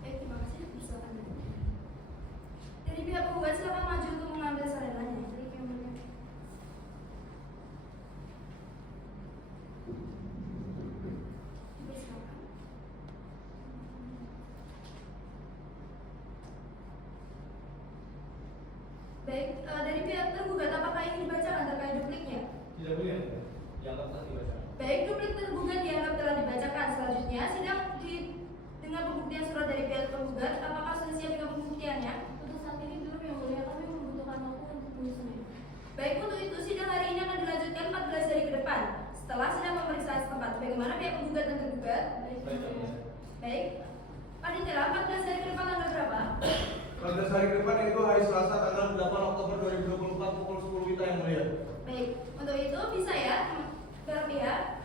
Baik, terima kasih. Dipersilakan duduk. Dari pihak penggugat silakan maju untuk mengambil salinannya. Baik, yang mulia. Dipersilakan. Baik, dari pihak tergugat apakah ingin dibacakan terkait dupliknya? Tidak boleh, yang mulia. Dianggap telah dibaca. Baik, duplik tergugat dianggap telah dibacakan. Selanjutnya, sidang dengan pembuktian surat dari pihak tergugat. Apakah sudah siap dengan pembuktiannya? Untuk saat ini belum yang mulia, kami membutuhkan waktu untuk menyusunnya. Baik, untuk itu sidang hari ini akan dilanjutkan 14 hari ke depan. Setelah sidang pemeriksaan setempat, bagaimana pihak penggugat dan tergugat? Baik, yang mulia. Baik, Panitera, 14 hari ke depan tanggal berapa? 14 hari ke depan yaitu hari Selasa tanggal 8 Oktober 2024 pukul 10 WITA yang mulia. Baik, untuk itu bisa ya, para pihak.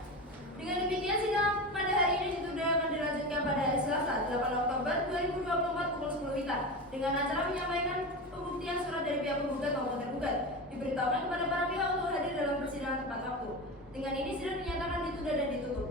Dengan demikian sidang pada hari ini ditunda akan dilanjutkan pada hari Selasa 8 Oktober 2024 pukul 10 WITA dengan acara menyampaikan pembuktian surat dari pihak penggugat maupun tergugat. Diberitahukan kepada para pihak untuk hadir dalam persidangan tepat waktu. Dengan ini sidang dinyatakan ditunda dan ditutup.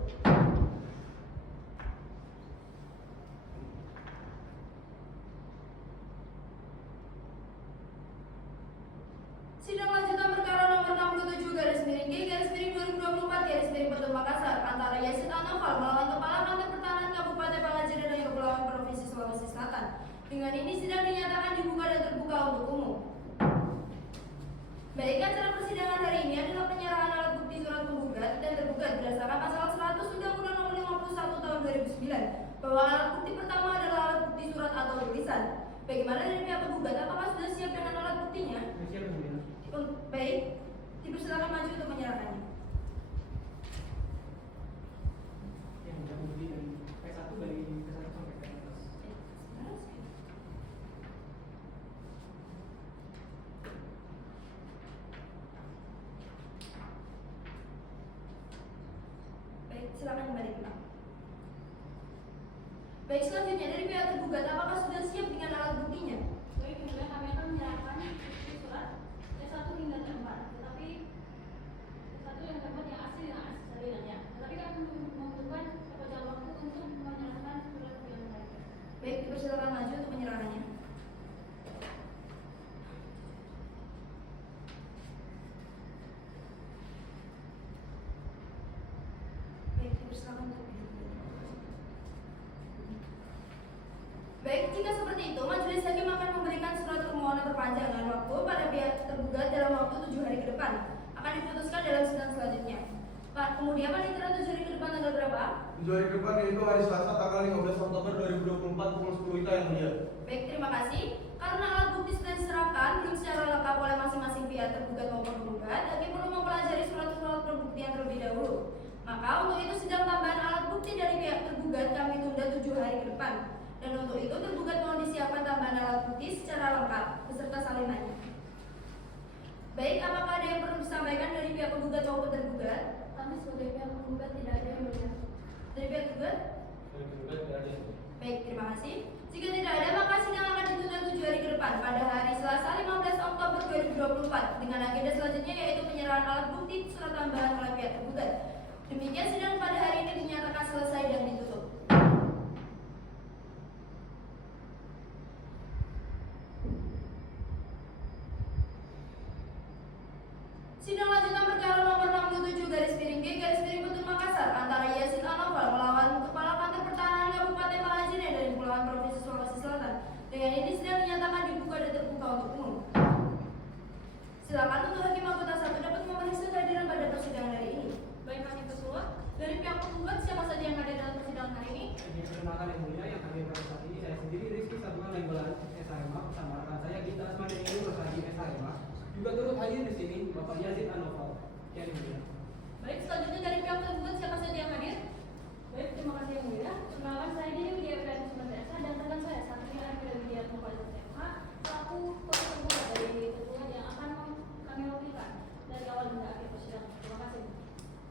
Sidang lanjutan perkara nomor 67 garis miring G garis miring 2024 garis miring Betul Makassar antara Yazid An-Noval melawan Kepala Kantor Pertanahan Kabupaten Pangandaran dan Kepulauan Provinsi Sulawesi Selatan. Dengan ini sidang dinyatakan dibuka dan terbuka untuk umum. Baik, acara persidangan hari ini adalah penyerahan alat bukti surat penggugat dan tergugat berdasarkan pasal 100 Undang-Undang Nomor 51 Tahun 2009 bahwa alat bukti pertama adalah alat bukti surat atau tulisan. Bagaimana dari pihak penggugat? Apakah sudah siap dengan alat buktinya? Siap, yang mulia. Baik, dipersilakan maju untuk menyerahkannya. Yang sudah bukti dari P1 dari P1 sampai P16. Baik, silakan kembali pulang. Baik, selanjutnya dari pihak tergugat apakah sudah siap dengan alat buktinya? Baik, yang mulia, kami akan menyerahkan bukti surat T1 hingga T4, tetapi T1 yang T4 yang asli dan asli salinannya. Tetapi kami membutuhkan beberapa waktu untuk menyerahkan surat yang lain. Baik, dipersilakan maju untuk menyerahkannya. Baik, dipersilakan untuk duduk. Baik, jika seperti itu, majelis hakim akan memberikan surat permohonan perpanjangan waktu pada pihak tergugat dalam waktu 7 hari ke depan. Akan diputuskan dalam sidang selanjutnya. Pak, kemudian Panitera 7 hari ke depan tanggal berapa? 7 hari ke depan yaitu hari Selasa tanggal 15 Oktober 2024 pukul 10 WITA yang mulia. Baik, terima kasih. Karena alat bukti sudah diserahkan belum secara lengkap oleh masing-masing pihak tergugat maupun penggugat, hakim perlu mempelajari surat-surat pembuktian terlebih dahulu. Maka untuk itu sidang tambahan alat bukti dari pihak tergugat kami tunda 7 hari ke depan. Dan untuk itu tergugat mohon disiapkan tambahan alat bukti secara lengkap beserta salinannya. Baik, apakah ada yang perlu disampaikan dari pihak penggugat maupun tergugat? Kami sebagai pihak penggugat tidak ada yang mulia. Dari pihak tergugat? Dari tergugat tidak ada. Baik, terima kasih. Jika tidak ada, maka sidang akan ditunda 7 hari ke depan pada hari Selasa 15 Oktober 2024 dengan agenda selanjutnya yaitu penyerahan alat bukti surat tambahan oleh pihak tergugat. Demikian sidang pada hari ini dinyatakan selesai dan ditutup. Sidang lanjutan perkara nomor 67 garis miring G garis miring Petun Makassar antara Yasin Anoval melawan Kepala Kantor Pertahanan Kabupaten Pangasinan dari Kepulauan Provinsi Sulawesi Selatan. Dengan ini sidang dinyatakan dibuka dan terbuka untuk umum. Silakan untuk hakim anggota 1 dapat memeriksa kehadiran pada persidangan hari ini. Baik, hakim ketua, dari pihak penggugat siapa saja yang hadir dalam persidangan hari ini? Perkenalkan yang mulia, yang hadir pada saat ini saya sendiri Rizky Sabuan Nainggolan SHMA bersama rekan saya Gita Asmani Rosadi SHMA. Juga turut hadir di sini Bapak Yazid Anoval yang mulia. Baik, selanjutnya dari pihak tergugat siapa saja yang hadir? Baik, terima kasih yang mulia. Perkenalkan saya Dini Widya Priyadi Sumantiasa dan rekan saya Satria Arvida Widya Mokal SMA selaku kuasa tergugat dari tergugat yang akan kami wakilkan dari awal hingga akhir persidangan. Terima kasih.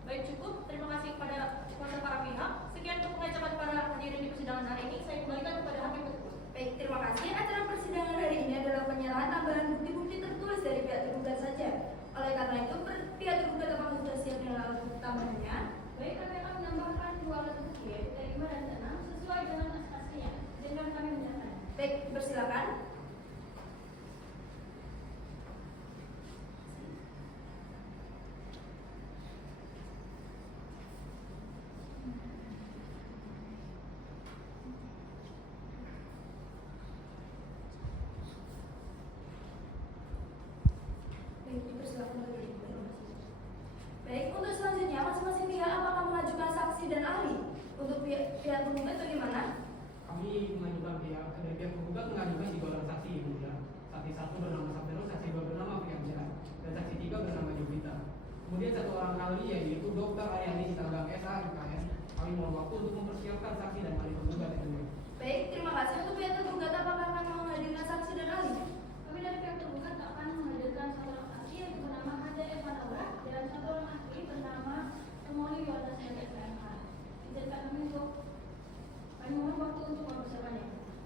Baik, cukup. Terima kasih kepada kuasa para pihak. Sekian untuk pengajaran para hadirin di persidangan hari ini. Saya kembalikan kepada hakim ketua. Baik, terima kasih. Acara persidangan hari ini adalah penyerahan tambahan bukti-bukti tertulis dari pihak tergugat saja. Oleh karena itu, pihak tergugat apakah sudah siap dengan alat bukti tambahannya? Baik, kami akan menambahkan 2 alat bukti yaitu dari 5 dan 6 sesuai dengan aslinya. Dengan kami menyatakan. Baik, persilakan. Baik, dipersilakan lagi. Baik, untuk selanjutnya masing-masing pihak apakah mengajukan saksi dan ahli? Untuk pihak penggugat bagaimana? Kami mengajukan dari pihak penggugat mengajukan 3 orang saksi yang mulia. Saksi 1 bernama Sapero, saksi 2 bernama Priyansyah, dan saksi 3 bernama Jovita. Kemudian 1 orang ahli yaitu Dr. Aryani Citagam SH IKN. Kami mohon waktu untuk mempersiapkan saksi dan ahli penggugat yang mulia. Baik, terima kasih. Untuk pihak tergugat apakah akan menghadirkan saksi dan ahli? Kami dari pihak tergugat akan menghadirkan 1 orang saksi yang bernama Hada Evanora dan 1 orang ahli bernama Temoli Yohanes dari SMH. Izinkan kami untuk kami mohon waktu untuk mempersiapkannya.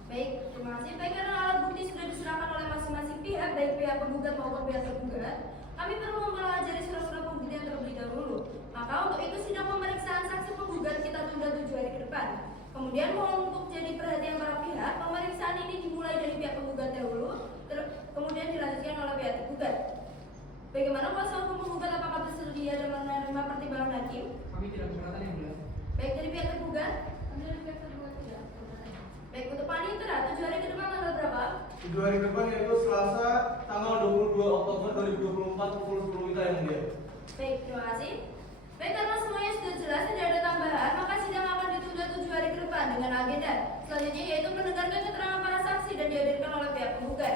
Baik, terima kasih. Baik, karena alat bukti sudah diserahkan oleh masing-masing pihak, baik pihak penggugat maupun pihak tergugat, kami perlu mempelajari surat-surat pembuktian terlebih dahulu. Maka untuk itu sidang pemeriksaan saksi penggugat kita tunda 7 hari ke depan. Kemudian mohon untuk jadi perhatian para pihak, pemeriksaan ini dimulai dari pihak penggugat dahulu, kemudian dilanjutkan oleh pihak tergugat. Bagaimana kuasa hukum penggugat, apakah bersedia dan menerima pertimbangan hakim? Kami tidak keberatan yang mulia. Baik, dari pihak tergugat. Kami dari pihak tergugat tidak keberatan. Baik, untuk panitera 7 hari ke depan tanggal berapa? 7 hari ke depan yaitu Selasa tanggal 22 Oktober 2024 pukul 10 WITA yang mulia. Baik, terima kasih. Baik, karena semuanya sudah jelas tidak ada tambahan, maka sidang akan ditunda 7 hari ke depan dengan agenda selanjutnya yaitu mendengarkan keterangan para saksi dan dihadirkan oleh pihak penggugat.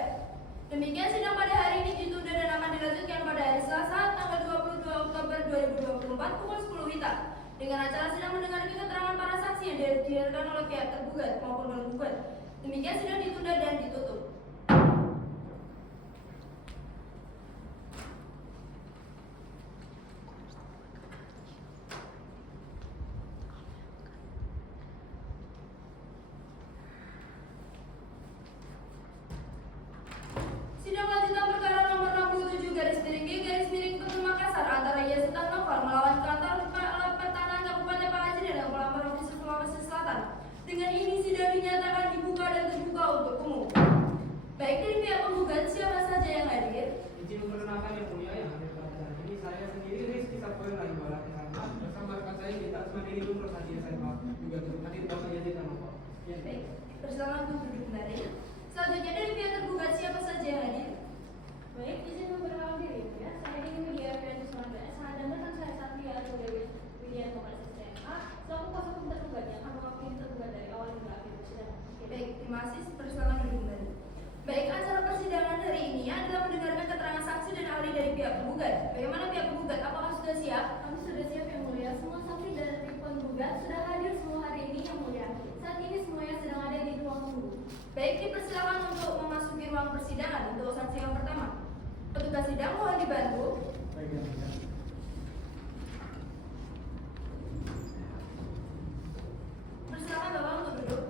Demikian sidang pada hari ini ditunda dan akan dilanjutkan pada hari Selasa tanggal 22 Oktober 2024 pukul 10 WITA dengan acara sidang mendengarkan keterangan para saksi yang dihadirkan oleh pihak tergugat maupun penggugat. Demikian sidang ditunda dan ditutup. Sidang lanjutan perkara nomor 67 garis miring G garis miring Petun Makassar antara Yasin Anoval melawan Kantor Kepala Pertahanan Kabupaten Pangasinan dan Kepulauan Provinsi Sulawesi Selatan. Dengan ini sidang dinyatakan dibuka dan terbuka untuk umum. Baik, dari pihak penggugat siapa saja yang hadir? Izin memperkenalkan yang mulia yang hadir pada saat ini saya sendiri Rizky Sabuan Nainggolan SHMA bersama rekan saya Gita Asmani Rosadi SHMA juga turut hadir Bapak Yazid Anoval. Baik, bersama untuk duduk kembali. Selanjutnya dari pihak tergugat siapa saja yang hadir? Baik, izin memperkenalkan diri ya. Saya Dini Widya Priyadi Sumantiasa dan rekan saya Satria Arvida Widya Mokal SMA selaku kuasa hukum tergugat yang akan mewakili tergugat dari awal hingga akhir persidangan. Baik, terima kasih. Persilakan duduk kembali. Baik, ruang persidangan untuk saksi yang pertama. Petugas sidang mohon dibantu. Baik, yang mulia. Persilakan Bapak untuk duduk.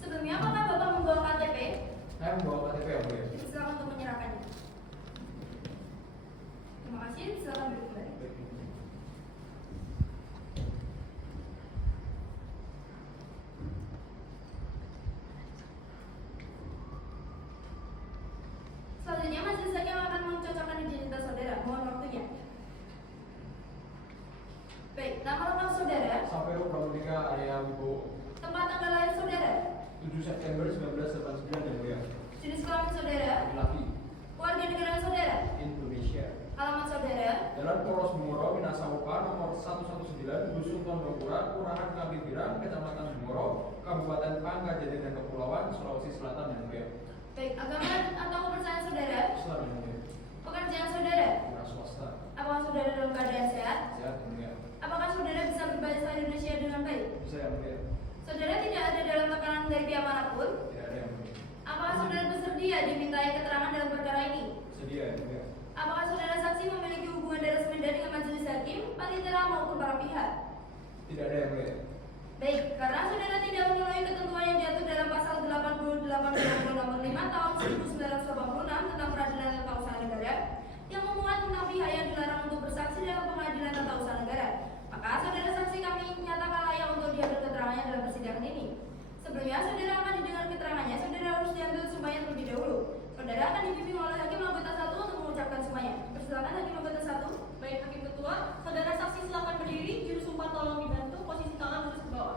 Sebelumnya apakah Bapak membawa KTP? Saya membawa KTP yang mulia. Silakan untuk menyerahkannya. Terima kasih, silakan duduk kembali. Selanjutnya majelis hakim akan mencocokkan identitas saudara. Mohon waktunya. Baik, nama lengkap saudara, Saverio Pramudia Arya Wibowo. tempat tanggal lahir saudara, 7 September 1989 yang mulia. jenis kelamin saudara, Laki-laki. warga negara saudara, Indonesia. alamat saudara, Jalan Poros Bungoro, Minasawopa, nomor 119, Dusun Tondopura, Kelurahan Kabibirang, Kecamatan Bungoro, Kabupaten Pangkajene dan Kepulauan, Sulawesi Selatan yang mulia. baik, agama atau kepercayaan saudara, Islam yang mulia. pekerjaan saudara, Wira swasta. apakah saudara dalam keadaan sehat, Sehat yang mulia. apakah saudara bisa berbahasa Indonesia dengan baik, Bisa yang mulia. saudara tidak ada dalam tekanan dari pihak manapun, Tidak ada yang mulia. apakah saudara bersedia dimintai keterangan dalam perkara ini, Sedia yang mulia. apakah saudara saksi memiliki hubungan darah semeda dengan majelis hakim, panitera maupun para pihak. Tidak ada yang mulia. Baik, karena saudara tidak memenuhi ketentuan yang diatur dalam pasal 88 nomor 5 tahun 1986 tentang peradilan tata usaha negara yang memuat tentang pihak yang dilarang untuk bersaksi dalam pengadilan tata usaha negara, maka saudara saksi kami nyatakan layak untuk diambil keterangannya dalam persidangan ini. Sebelumnya saudara akan didengar keterangannya, saudara harus diambil sumpahnya terlebih dahulu. Saudara akan dibimbing oleh hakim anggota 1 untuk mengucapkan sumpahnya. Persilakan hakim anggota 1. Baik, Hakim Ketua, saudara saksi silakan berdiri, juru sumpah tolong dibantu, posisi tangan lurus ke bawah.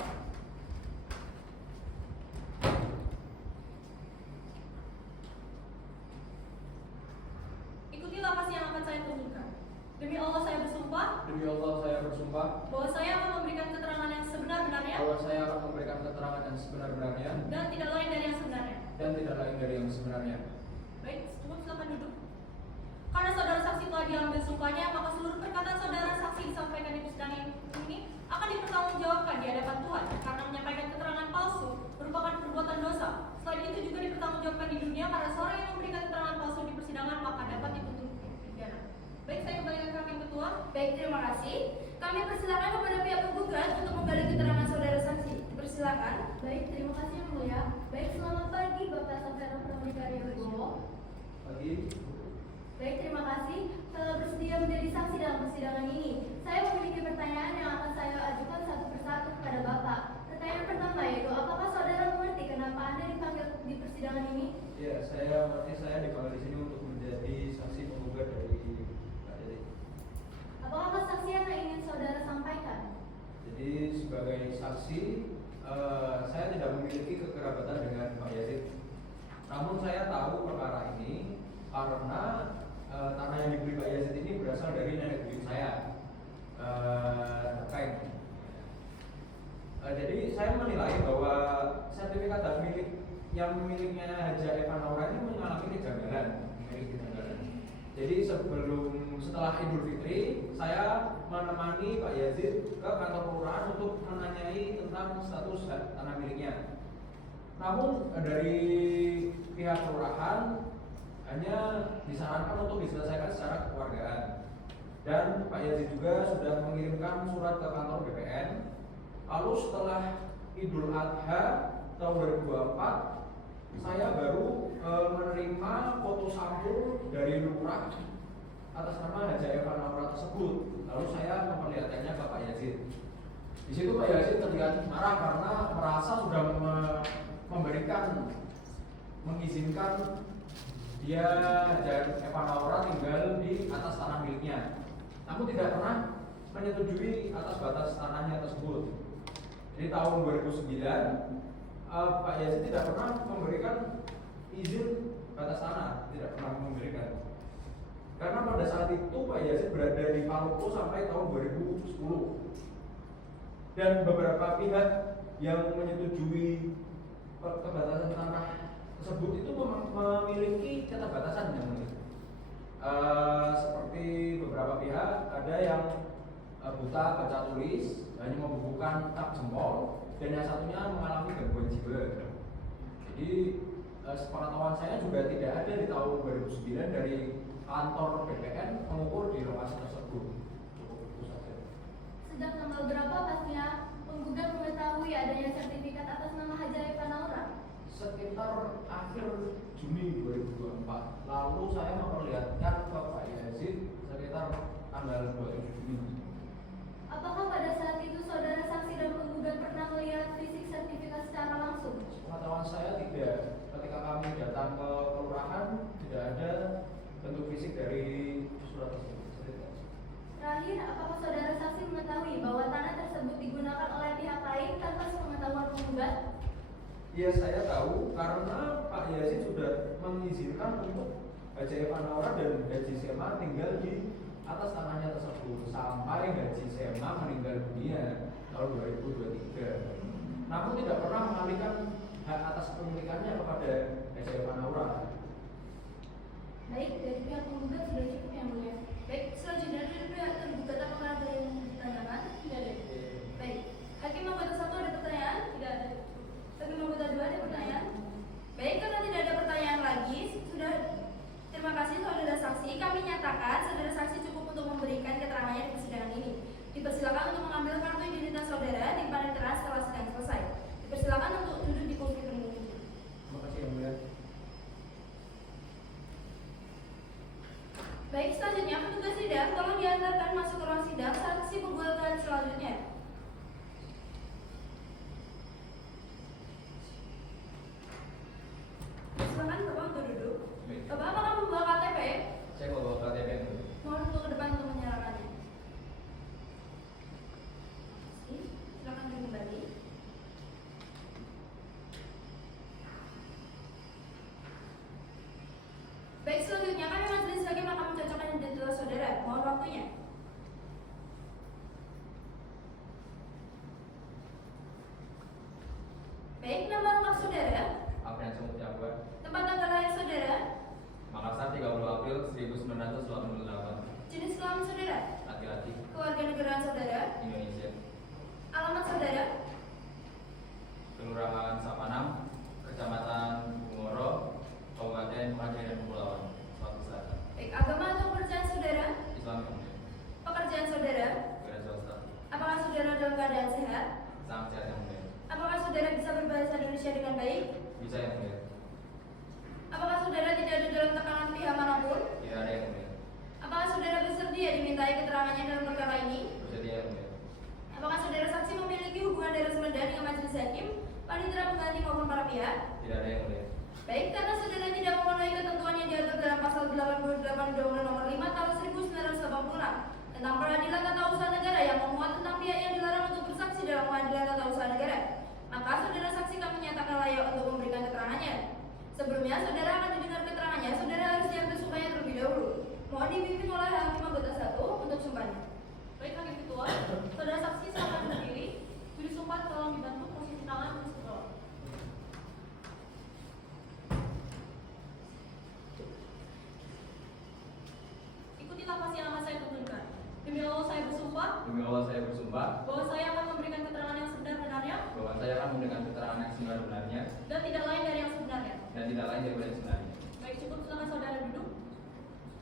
Ikutilah apa yang akan saya tunjukkan. Demi Allah saya bersumpah Demi Allah saya bersumpah bahwa saya akan memberikan keterangan yang sebenar-benarnya bahwa saya akan memberikan keterangan yang sebenar-benarnya dan tidak lain dari yang sebenarnya. dan tidak lain dari yang sebenarnya. Baik, semua silakan duduk. Karena saudara saksi telah diambil sumpahnya, maka seluruh perkataan saudara saksi disampaikan di persidangan ini akan dipertanggungjawabkan di hadapan Tuhan karena menyampaikan keterangan palsu merupakan perbuatan dosa. Selain itu juga dipertanggungjawabkan di dunia karena seorang yang memberikan keterangan palsu di persidangan maka dapat dituntut pidana. Baik, saya kembalikan ke Hakim Ketua. Baik, terima kasih. Kami persilakan kepada pihak penggugat untuk menggali keterangan saudara saksi. Persilakan. Baik, terima kasih yang mulia. Baik, selamat pagi Bapak Saverio Pramudia Arya Wibowo. Pagi. Baik, terima kasih telah bersedia menjadi saksi dalam persidangan ini. Saya memiliki pertanyaan yang akan saya ajukan satu persatu kepada Bapak. Pertanyaan pertama yaitu, apakah saudara mengerti kenapa Anda dipanggil di persidangan ini? Ya, saya dipanggil di sini untuk menjadi saksi penggugat dari Pak Jadi. Apakah kesaksian yang ingin saudara sampaikan? Jadi sebagai saksi, saya tidak memiliki kekerabatan dengan Pak Yazid. Namun saya tahu perkara ini karena tanah yang dibeli Pak Yazid ini berasal dari nenek buyut saya, terkait. Jadi saya menilai bahwa sertifikat hak milik yang miliknya Haja Eva Naura ini mengalami kejanggalan. Jadi setelah Idul Fitri, saya menemani Pak Yazid ke kantor kelurahan untuk menanyai tentang status tanah miliknya. Namun dari pihak kelurahan hanya disarankan untuk diselesaikan secara kekeluargaan. Dan Pak Yazid juga sudah mengirimkan surat ke kantor BPN. Lalu setelah Idul Adha tahun 2024, saya baru menerima foto sampul dari lurah atas nama Haja Eva Naura tersebut. Lalu saya memperlihatkannya ke Pak Yazid. Di situ Pak Yazid terlihat marah karena merasa sudah mengizinkan dia Haja Eva Naura tinggal di atas tanah miliknya, namun tidak pernah menyetujui atas batas tanahnya tersebut. Jadi tahun 2009 Pak Yazid tidak pernah memberikan izin batas tanah, tidak pernah memberikan. Karena pada saat itu Pak Yazid berada di Palopo sampai tahun 2010. Dan beberapa pihak yang menyetujui pembatasan tanah tersebut itu memiliki keterbatasan yang mulia. Seperti beberapa pihak ada yang buta baca tulis, hanya membubuhkan tap jempol, dan yang satunya mengalami gangguan jiwa. Jadi sepengetahuan saya juga tidak ada di tahun 2009 dari kantor BPN mengukur di lokasi tersebut. Cukup itu saja. Sejak tanggal berapa pastinya penggugat mengetahui adanya sertifikat atas nama Hajar Evan Naura? Sekitar akhir Juni 2024. Lalu saya memperlihatkan ke Pak Yazid sekitar tanggal 27 Juni. Apakah pada saat itu saudara saksi dan penggugat pernah melihat fisik sertifikat secara langsung? Pengetahuan saya tidak. Ketika kami datang ke kelurahan tidak ada bentuk fisik dari surat tersebut. Terakhir, apakah saudara saksi mengetahui bahwa tanah tersebut digunakan oleh pihak lain tanpa sepengetahuan penggugat? Ya saya tahu karena Pak Yazid sudah mengizinkan untuk Haji Evan Naura dan Haji Sema tinggal di atas tanahnya tersebut sampai Haji Sema meninggal dunia tahun 2023. Namun tidak pernah mengalihkan hak atas kepemilikannya kepada Haji Evan Naura. Baik, dari pihak penggugat sudah cukup yang mulia. Baik, selanjutnya dari pihak tergugat apakah ada yang mau ditanyakan? Tidak ada. Baik, hakim anggota 1 ada pertanyaan? Tidak ada. Hakim anggota 2 ada pertanyaan? Baik, karena tidak ada pertanyaan lagi, sudah terima kasih saudara saksi. Kami nyatakan saudara saksi cukup untuk memberikan keterangannya di persidangan ini. Dipersilakan untuk mengambil kartu identitas saudara di panitera setelah sidang selesai. Dipersilakan untuk duduk di kursi pengemudi. Terima kasih yang mulia. Baik, selanjutnya petugas sidang tolong diantarkan masuk ke ruang sidang saksi penggugat selanjutnya. Silakan Bapak untuk duduk. Baik. Bapak apakah membawa KTP? Saya mau bawa KTP yang dulu. Mohon untuk ke depan untuk menyerahkannya. Silakan kembali. Baik, selanjutnya kami majelis hakim akan mencocokkan identitas saudara. Mohon waktunya. Baik, nama lengkap saudara, Alfred Semut Jaguar, tempat tanggal lahir saudara, Makassar 30 April 1988. jenis kelamin saudara, Laki-laki, kewarganegaraan saudara, Indonesia. alamat saudara, Kelurahan Sapanam, Kecamatan Bungoro, Kabupaten Penajam dan Kepulauan, Sulawesi Selatan. baik, agama atau kepercayaan saudara, Islam yang mulia. pekerjaan saudara, Wira swasta. apakah saudara dalam keadaan sehat, Sangat sehat yang mulia. apakah saudara bisa berbahasa Indonesia dengan baik, Bisa yang mulia. apakah saudara tidak ada dalam tekanan pihak manapun, Tidak ada yang mulia. apakah saudara bersedia dimintai keterangannya dalam perkara ini, Bersedia yang mulia. apakah saudara saksi memiliki hubungan darah semeda dengan majelis hakim, panitera pengganti maupun para pihak. Tidak ada yang mulia. Baik, karena saudara tidak memenuhi ketentuan yang diatur dalam pasal 88 Undang-Undang Nomor 5 Tahun 1986 tentang peradilan tata usaha negara yang memuat tentang pihak yang dilarang untuk bersaksi dalam pengadilan tata usaha negara, maka saudara saksi kami nyatakan layak untuk memberikan keterangannya. Sebelumnya saudara akan didengar keterangannya, saudara harus diambil sumpahnya terlebih dahulu. Mohon dipimpin oleh hakim anggota 1 untuk sumpahnya. Baik, hakim ketua, saudara saksi silakan berdiri. Juri sumpah tolong dibantu posisi tangan terus ke bawah. Ikutilah pasti yang akan saya tunjukkan. Demi Allah saya bersumpah Demi Allah saya bersumpah bahwa saya akan memberikan keterangan yang sebenar-benarnya bahwa saya akan memberikan keterangan yang sebenar-benarnya dan tidak lain dari yang sebenarnya. dan tidak lain daripada yang sebenarnya. Baik, cukup, silakan saudara duduk.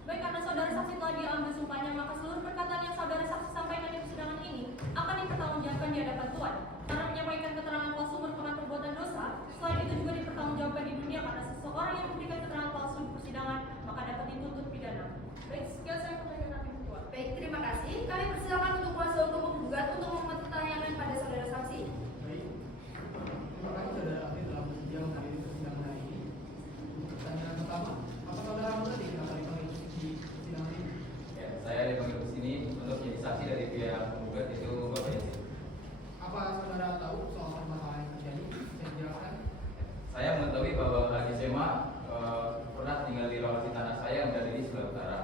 Baik, karena saudara saksi telah diambil sumpahnya, maka seluruh perkataan yang saudara saksi sampaikan di persidangan ini akan dipertanggungjawabkan di hadapan Tuhan. Karena menyampaikan keterangan palsu merupakan perbuatan dosa, selain itu juga dipertanggungjawabkan di dunia karena seseorang yang memberikan keterangan palsu di persidangan maka dapat dituntut pidana. Baik, sekian saya pertanyaan hakim ketua. Baik, terima kasih. Kami persilakan untuk kuasa hukum penggugat untuk mempertanyakan pada saudara saksi. Baik, terima kasih saudara ahli telah bersedia menghadiri persidangan hari ini. Untuk pertanyaan pertama, apa saudara mengerti kenapa dipanggil di persidangan ini? Ya, saya dipanggil ke sini untuk menjadi saksi dari pihak penggugat yaitu Bapak Yazid. Apa saudara tahu soal permasalahan yang terjadi? Bisa dijelaskan? Saya mengetahui bahwa Haji Sema pernah tinggal di lokasi tanah saya yang berada di sebelah utara.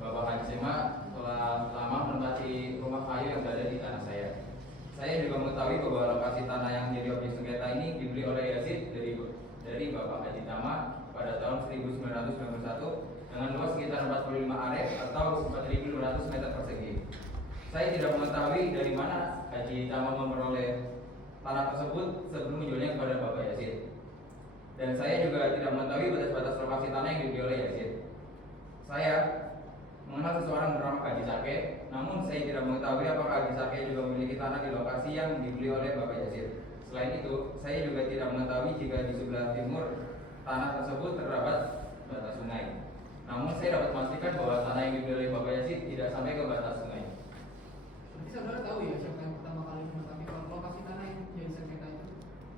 Bapak Haji Sema telah lama menempati rumah kayu yang berada di tanah saya. Saya juga mengetahui bahwa lokasi tanah yang menjadi objek sengketa ini dibeli oleh Yazid dari Bapak Haji Tama pada tahun 1991 dengan luas sekitar 45 are atau 4.200 meter persegi. Saya tidak mengetahui dari mana Haji Tama memperoleh tanah tersebut sebelum menjualnya kepada Bapak Yazid. Dan saya juga tidak mengetahui batas-batas lokasi tanah yang dibeli oleh Yazid. Saya mengenal seseorang bernama Haji Sake, namun saya tidak mengetahui apakah Haji Sake juga memiliki tanah di lokasi yang dibeli oleh Bapak Yazid. Selain itu, saya juga tidak mengetahui jika di sebelah timur tanah tersebut terdapat batas sungai. Namun saya dapat memastikan bahwa tanah yang dibeli oleh Bapak Yazid tidak sampai ke batas sungai. Berarti saudara tahu ya siapa yang pertama kali menempati lokasi tanah yang jadi sengketa itu?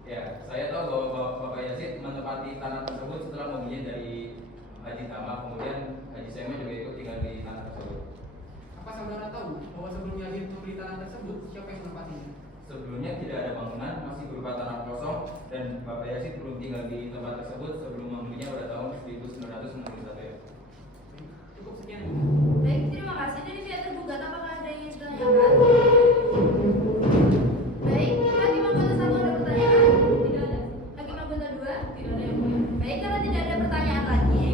Ya, saya tahu bahwa Bapak Yazid menempati tanah tersebut setelah membelinya dari Haji Tama, kemudian Haji Sema juga ikut tinggal di tanah tersebut. Apa saudara tahu bahwa sebelum Yazid membeli tanah tersebut siapa yang menempatinya? Sebelumnya tidak ada bangunan, masih berupa tanah kosong, dan Bapak Yazid belum tinggal di tempat tersebut sebelum membelinya pada tahun 1961 ya. Cukup sekian. Baik, terima kasih. Dari pihak tergugat, apakah ada yang ingin ditanyakan? Baik, hakim anggota 1 ada pertanyaan? Tidak ada. Hakim anggota 2? Tidak ada yang mulia. Baik, karena tidak ada pertanyaan lagi,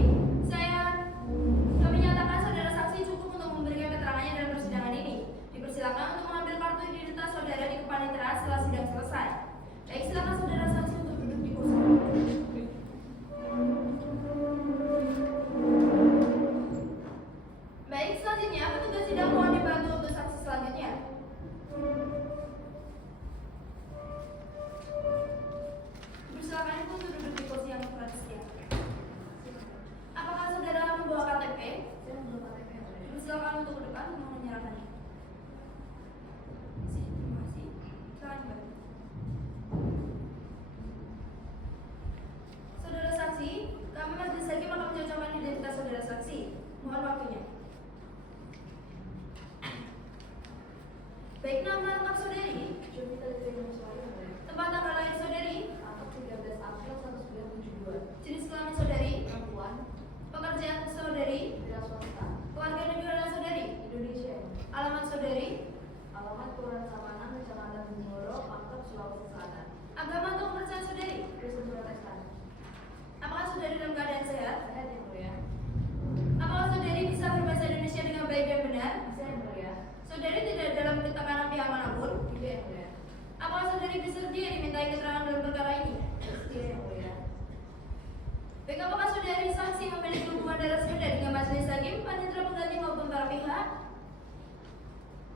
kami nyatakan saudara saksi cukup untuk memberikan keterangannya dalam persidangan ini. Dipersilakan untuk mengambil kartu identitas saudara di kepaniteraan setelah sidang selesai. Baik, silakan saudara saksi untuk duduk di kursi. Baik, selanjutnya petugas sidang mohon dibantu untuk saksi selanjutnya. Dipersilakan Ibu untuk duduk di kursi yang tersedia. Apakah saudara membawa KTP? Saya membawa KTP yang mulia. Dipersilakan untuk ke depan untuk menyerahkannya. Terima kasih. Silakan kembali. Saudara saksi, kami majelis hakim akan mencocokkan identitas saudara saksi. Mohon waktunya. Baik, nama lengkap saudari, Jovita Litwina Muswari yang mulia. tempat tanggal lahir saudari, 13 April 1972. jenis kelamin saudari, Perempuan, pekerjaan saudari, wira swasta, keluarga negara saudari, Indonesia. alamat saudari, Alamat Kelurahan Samanan, Kecamatan Bintoro, Pangkep, Sulawesi Selatan. agama atau kepercayaan saudari. Kristen Protestan. Apakah saudari dalam keadaan sehat? Sehat yang mulia. Apakah saudari bisa berbahasa Indonesia dengan baik dan benar? Bisa yang mulia. Saudari tidak dalam tekanan pihak manapun? Tidak yang mulia. Apakah saudari bersedia dimintai keterangan dalam perkara ini? Tidak yang mulia. Baik, apakah saudari saksi memiliki hubungan darah saudari dengan majelis hakim, panitera pengganti maupun para pihak?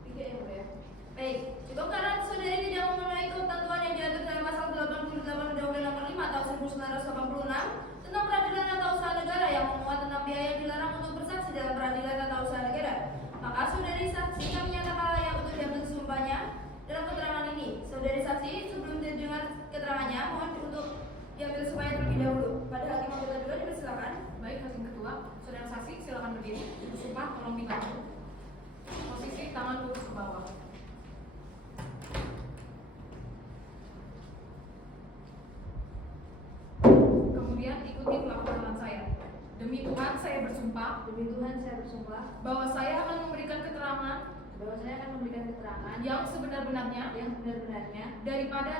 Tidak yang mulia. Baik, cukup karena saudari tidak memenuhi ketentuan yang diatur dalam pasal 88 Undang-Undang Nomor 5 tahun 1986 tentang peradilan atau usaha negara yang memuat tentang biaya yang dilarang untuk bersaksi dalam peradilan atau usaha negara. Maka saudari saksi kami nyatakan layak untuk diambil sumpahnya dalam keterangan ini. Saudari saksi sebelum didengar keterangannya mohon untuk diambil sumpahnya terlebih dahulu. Pada hakim anggota 2 dipersilakan. Baik, hakim ketua, saudara saksi silakan berdiri. Bersumpah tolong dibantu. Posisi tangan lurus ke bawah. Kemudian ikuti pelafalan saya. Demi Tuhan saya bersumpah Demi Tuhan saya bersumpah bahwa saya akan memberikan keterangan bahwa saya akan memberikan keterangan yang sebenar-benarnya yang benar-benarnya daripada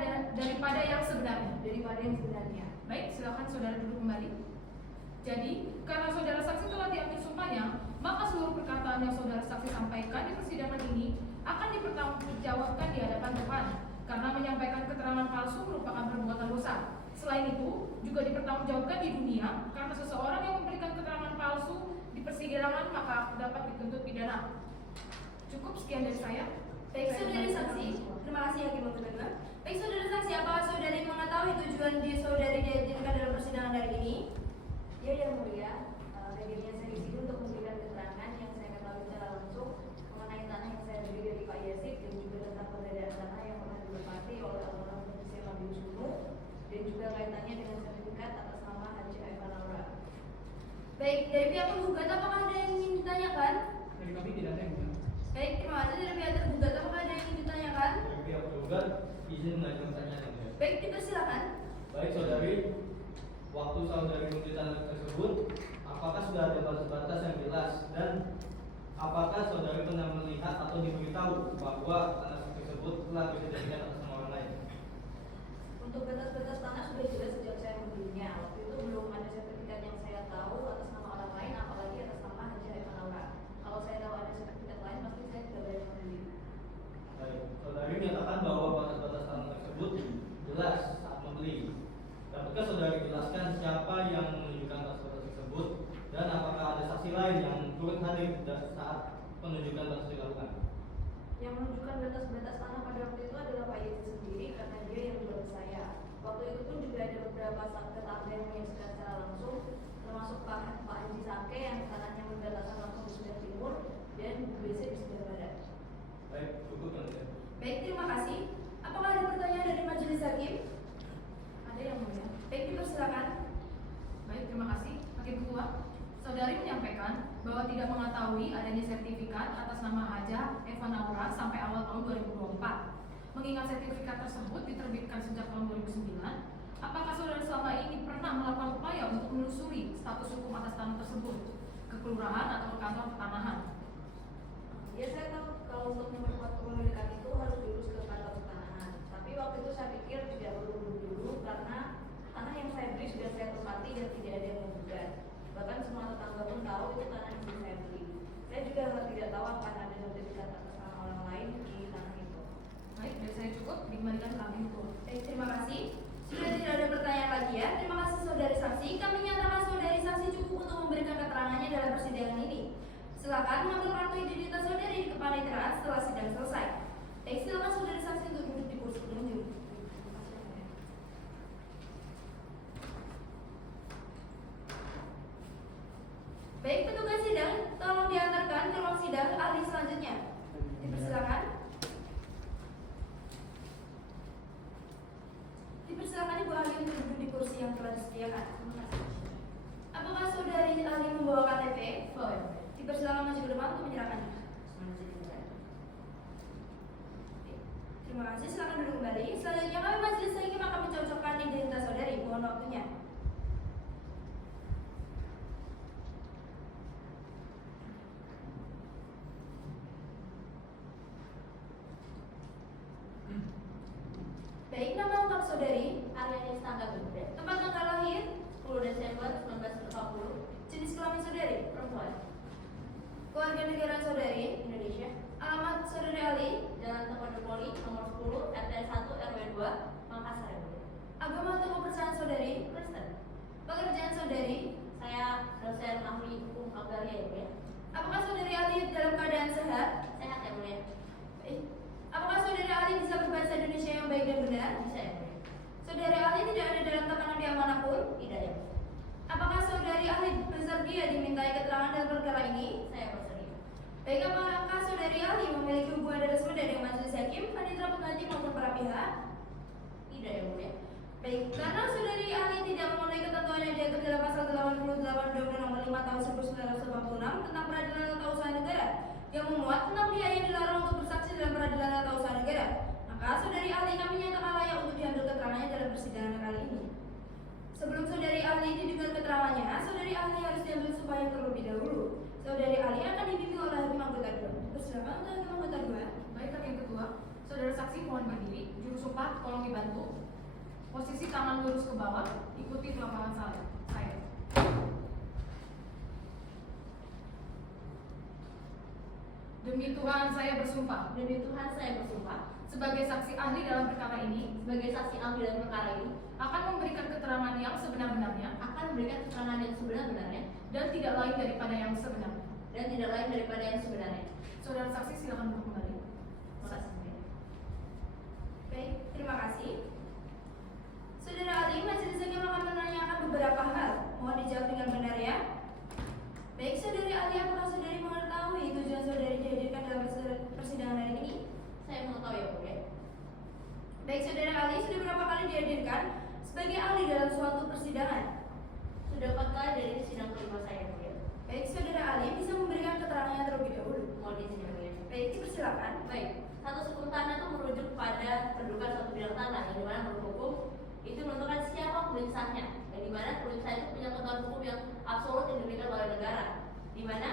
yang sebenarnya. daripada yang sebenarnya. Baik, silakan saudara duduk kembali. Jadi, karena saudara saksi telah diambil sumpahnya, maka seluruh perkataan yang saudara saksi sampaikan di persidangan ini akan dipertanggungjawabkan di hadapan Tuhan, karena menyampaikan keterangan palsu merupakan perbuatan dosa. Selain itu, juga dipertanggungjawabkan di dunia, karena seseorang yang memberikan keterangan palsu di persidangan maka dapat dituntut pidana. Cukup sekian dari saya. Baik, saudari saksi. Terima kasih hakim anggota 2. Baik, saudara saksi, apakah saudari mengetahui tujuan di saudari dihadirkan dalam persidangan hari ini? Ya yang mulia, hadirnya saya di sini untuk memberikan keterangan yang saya ketahui secara langsung mengenai tanah yang saya beli dari Pak Yazid dan juga tentang perbedaan tanah yang pernah ditempati oleh almarhum Haji Sema bin Sunu dan juga kaitannya dengan sertifikat atas nama Haji Eva Laura. Baik, dari pihak penggugat apakah ada yang ingin ditanyakan? Dari kami tidak ada yang mulia. Baik, terima kasih. Dari pihak tergugat apakah ada yang ingin ditanyakan? Dari pihak tergugat izin mengajukan pertanyaan yang mulia. Baik, dipersilakan. Baik saudari, waktu saudari membeli tanah tersebut, apakah sudah ada batas-batas yang jelas dan apakah saudari pernah melihat atau diberitahu bahwa tanah tersebut telah disediakan atas nama orang lain? Untuk batas-batas tanah sudah jelas sejak saya membelinya. Waktu itu belum ada sertifikat yang saya tahu atas nama orang lain, apalagi atas nama Haji Eva Laura. Kalau saya tahu ada sertifikat lain, pasti saya tidak boleh membeli. Baik, saudari menyatakan bahwa batas-batas tanah tersebut jelas saat membeli dan Dapatkah saudari jelaskan siapa yang menunjukkan atas berkas tersebut dan apakah ada saksi lain yang turut hadir saat penunjukan tersebut dilakukan? Yang menunjukkan batas-batas tanah pada waktu itu adalah Pak Yazid sendiri karena dia yang membantu saya. Waktu itu pun juga ada beberapa tetangga yang menyaksikan secara langsung, termasuk Pak Haji Sake yang tanahnya berbatasan langsung di sebelah timur dan Bu BC di sebelah barat. Baik, cukup ya. Baik, terima kasih. Apakah ada pertanyaan dari majelis hakim? Ada yang mulia. Baik, dipersilakan. Baik, terima kasih. Hakim Ketua, saudari menyampaikan bahwa tidak mengetahui adanya sertifikat atas nama Haja Eva Naura sampai awal tahun 2024. Mengingat sertifikat tersebut diterbitkan sejak tahun 2009, apakah saudara selama ini pernah melakukan upaya untuk menelusuri status hukum atas tanah tersebut ke kelurahan atau ke kantor pertanahan? Ya, saya tahu kalau untuk memperkuat kepemilikan itu harus diurus ke kantor pertanahan. Tapi waktu itu saya pikir tidak perlu dulu karena tanah yang saya beli sudah saya tempati dan tidak ada yang menggugat. Bahkan semua tetangga pun tahu itu tanah yang sudah saya beli. Saya juga tidak tahu akan ada sertifikat atas nama orang lain di tanah itu. Baik, dari saya cukup, dikembalikan ke Hakim Ketua. Baik, terima kasih. Sudah tidak ada pertanyaan lagi ya. Terima kasih saudari saksi. Kami nyatakan saudari saksi cukup untuk memberikan keterangannya dalam persidangan ini. Silakan mengambil kartu identitas saudari di kepaniteraan setelah sidang selesai. Baik, silakan saudari saksi untuk duduk di kursi penunjuk. Baik, petugas sidang, tolong diantarkan ke ruang sidang ahli selanjutnya. Dipersilakan. Dipersilakan Ibu ahli untuk duduk di kursi yang telah disediakan. Terima kasih. Apakah saudari ahli membawa KTP? Bawa. Dipersilakan maju ke depan untuk menyerahkannya. Terima kasih, silakan duduk kembali. Selanjutnya kami majelis hakim akan mencocokkan identitas saudari. Mohon waktunya. Baik, nama lengkap saudari Aryani Stangga Bunda, tempat tanggal lahir, 10 Desember 1940, jenis kelamin saudari, perempuan, keluarga negara saudari, Indonesia, alamat saudari Ali, Jalan Tepondopoli, nomor 10, RT 1 RW 2, Makassar ya Bunda. agama atau kepercayaan saudari, Kristen, pekerjaan saudari, saya dosen ahli hukum agraria ya Bunda. apakah saudari Ali dalam keadaan sehat? Sehat ya Bunda. Baik. Apakah saudari Ali bisa berbahasa Indonesia yang baik dan benar? Bisa ya Bunda. Saudari Ali tidak ada dalam tekanan pihak manapun? Tidak ya Bunda. Apakah saudari Ali bersedia dimintai keterangan dalam perkara ini? Saya bersedia. Baik, apakah saudari Ali memiliki hubungan darah semen dengan majelis hakim, panitera pengganti maupun para pihak? Tidak ya Bunda. Baik, karena saudari Ali tidak memenuhi ketentuan yang diatur dalam pasal 88 Undang-Undang Nomor 5 Tahun 1986 tentang peradilan atau usaha negara yang memuat tentang pihak yang dilarang untuk bersaksi dalam peradilan atau usaha negara, maka saudari Ali kami nyatakan layak untuk diambil keterangannya dalam persidangan kali ini. Sebelum saudari Ali didengar keterangannya, saudari Ali harus diambil supaya terlebih dahulu. Saudari Ali akan dibimbing oleh hakim anggota 2. Persilakan untuk hakim anggota 2. Baik, Hakim Ketua, saudara saksi mohon berdiri, juru sumpah tolong dibantu. Posisi tangan lurus ke bawah, ikuti telapak saya. Demi Tuhan saya bersumpah Demi Tuhan saya bersumpah sebagai saksi ahli dalam perkara ini sebagai saksi ahli dalam perkara ini akan memberikan keterangan yang sebenar-benarnya akan memberikan keterangan yang sebenar-benarnya dan tidak lain daripada yang sebenarnya. dan tidak lain daripada yang sebenarnya. Saudara saksi silakan duduk kembali. Terima kasih. Baik, terima kasih. Saudara Ali, majelis hakim akan menanyakan beberapa hal. Mohon dijawab dengan benar ya. Baik, saudari Ali, apakah saudari mengetahui tujuan saudari dihadirkan dalam persidangan hari ini? Saya mau tahu ya Bu ya. Baik, saudara Ali, sudah berapa kali dihadirkan sebagai ahli dalam suatu persidangan? Sudah 4 kali dari sidang kelima saya Bu ya. Baik, saudara Ali bisa memberikan keterangannya terlebih dahulu. Mohon izin ya Bu ya. Baik, dipersilakan. Baik, satu suku tanah itu merujuk pada kedudukan suatu bidang tanah yang dimana menurut hukum itu menentukan siapa pemilik sahnya, yang dimana pemilik sah itu punya ketentuan hukum yang absolut yang diberikan oleh negara, dimana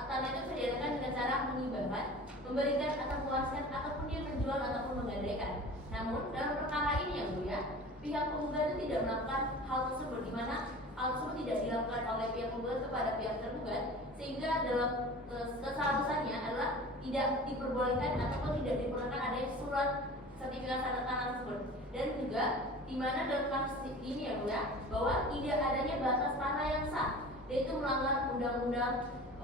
tanah itu bisa diadakan dengan cara mengibahkan, memberikan atau mewariskan ataupun dia menjual ataupun menggadaikan. Namun dalam perkara ini ya Bu ya, pihak penggugat itu tidak melakukan hal tersebut, dimana hal tersebut tidak dilakukan oleh pihak penggugat kepada pihak tergugat, sehingga dalam keseharusannya adalah tidak diperbolehkan ataupun tidak diperbolehkan adanya surat sertifikat tanda tangan tersebut. Dan juga di mana dalam kasus ini ya Bu ya, bahwa tidak adanya batas tanah yang sah, yaitu melanggar undang-undang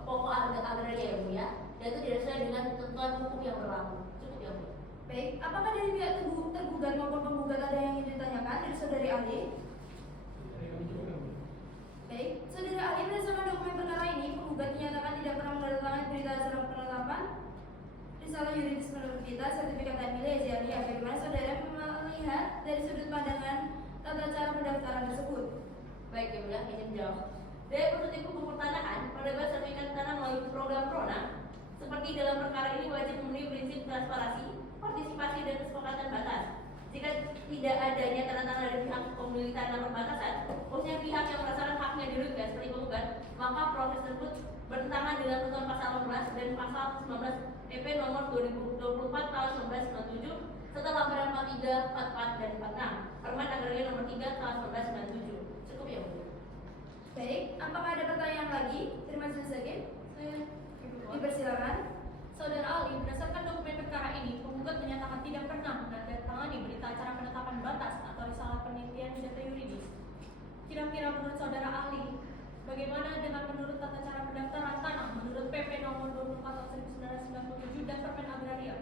pokok agraria ya Bu ya, dan itu tidak sesuai dengan ketentuan hukum yang berlaku. Cukup ya Bu. Baik, apakah dari pihak tergugat maupun penggugat ada yang ingin ditanyakan dari saudari ahli? Baik, saudara ahli berdasarkan dokumen perkara ini, penggugat dinyatakan tidak pernah menandatangani berita acara penetapan risalah yuridis menurut kita sertifikat Amila Ezialia. Bagaimana saudara melihat dari sudut pandangan tata cara pendaftaran tersebut? Baik ya Bu ya, izin menjawab. Dari penuntut hukum pertanahan, pendapat sertifikat tanah melalui program Prona, seperti dalam perkara ini wajib memenuhi prinsip transparansi, partisipasi dan kesepakatan batas. Jika tidak adanya tanda tangan dari pihak pemilik tanah perbatasan, khususnya pihak yang merasakan haknya dirugikan seperti penggugat, maka proses tersebut bertentangan dengan ketentuan pasal 16 dan pasal 19 PP nomor 2024 tahun 1997 serta lampiran 43, 44 dan 46 Permen Agraria nomor 3 tahun 1997. Cukup ya Bu. Baik, apakah ada pertanyaan lagi? Terima kasih sedikit. Dipersilakan. Saudara ahli, berdasarkan dokumen perkara ini, penggugat menyatakan tidak pernah menandatangani berita acara penetapan batas atau risalah penelitian data yuridis. Kira-kira menurut saudara ahli, bagaimana dengan menurut tata cara pendaftaran tanah menurut PP nomor 24 tahun 1997 dan Permen Agraria?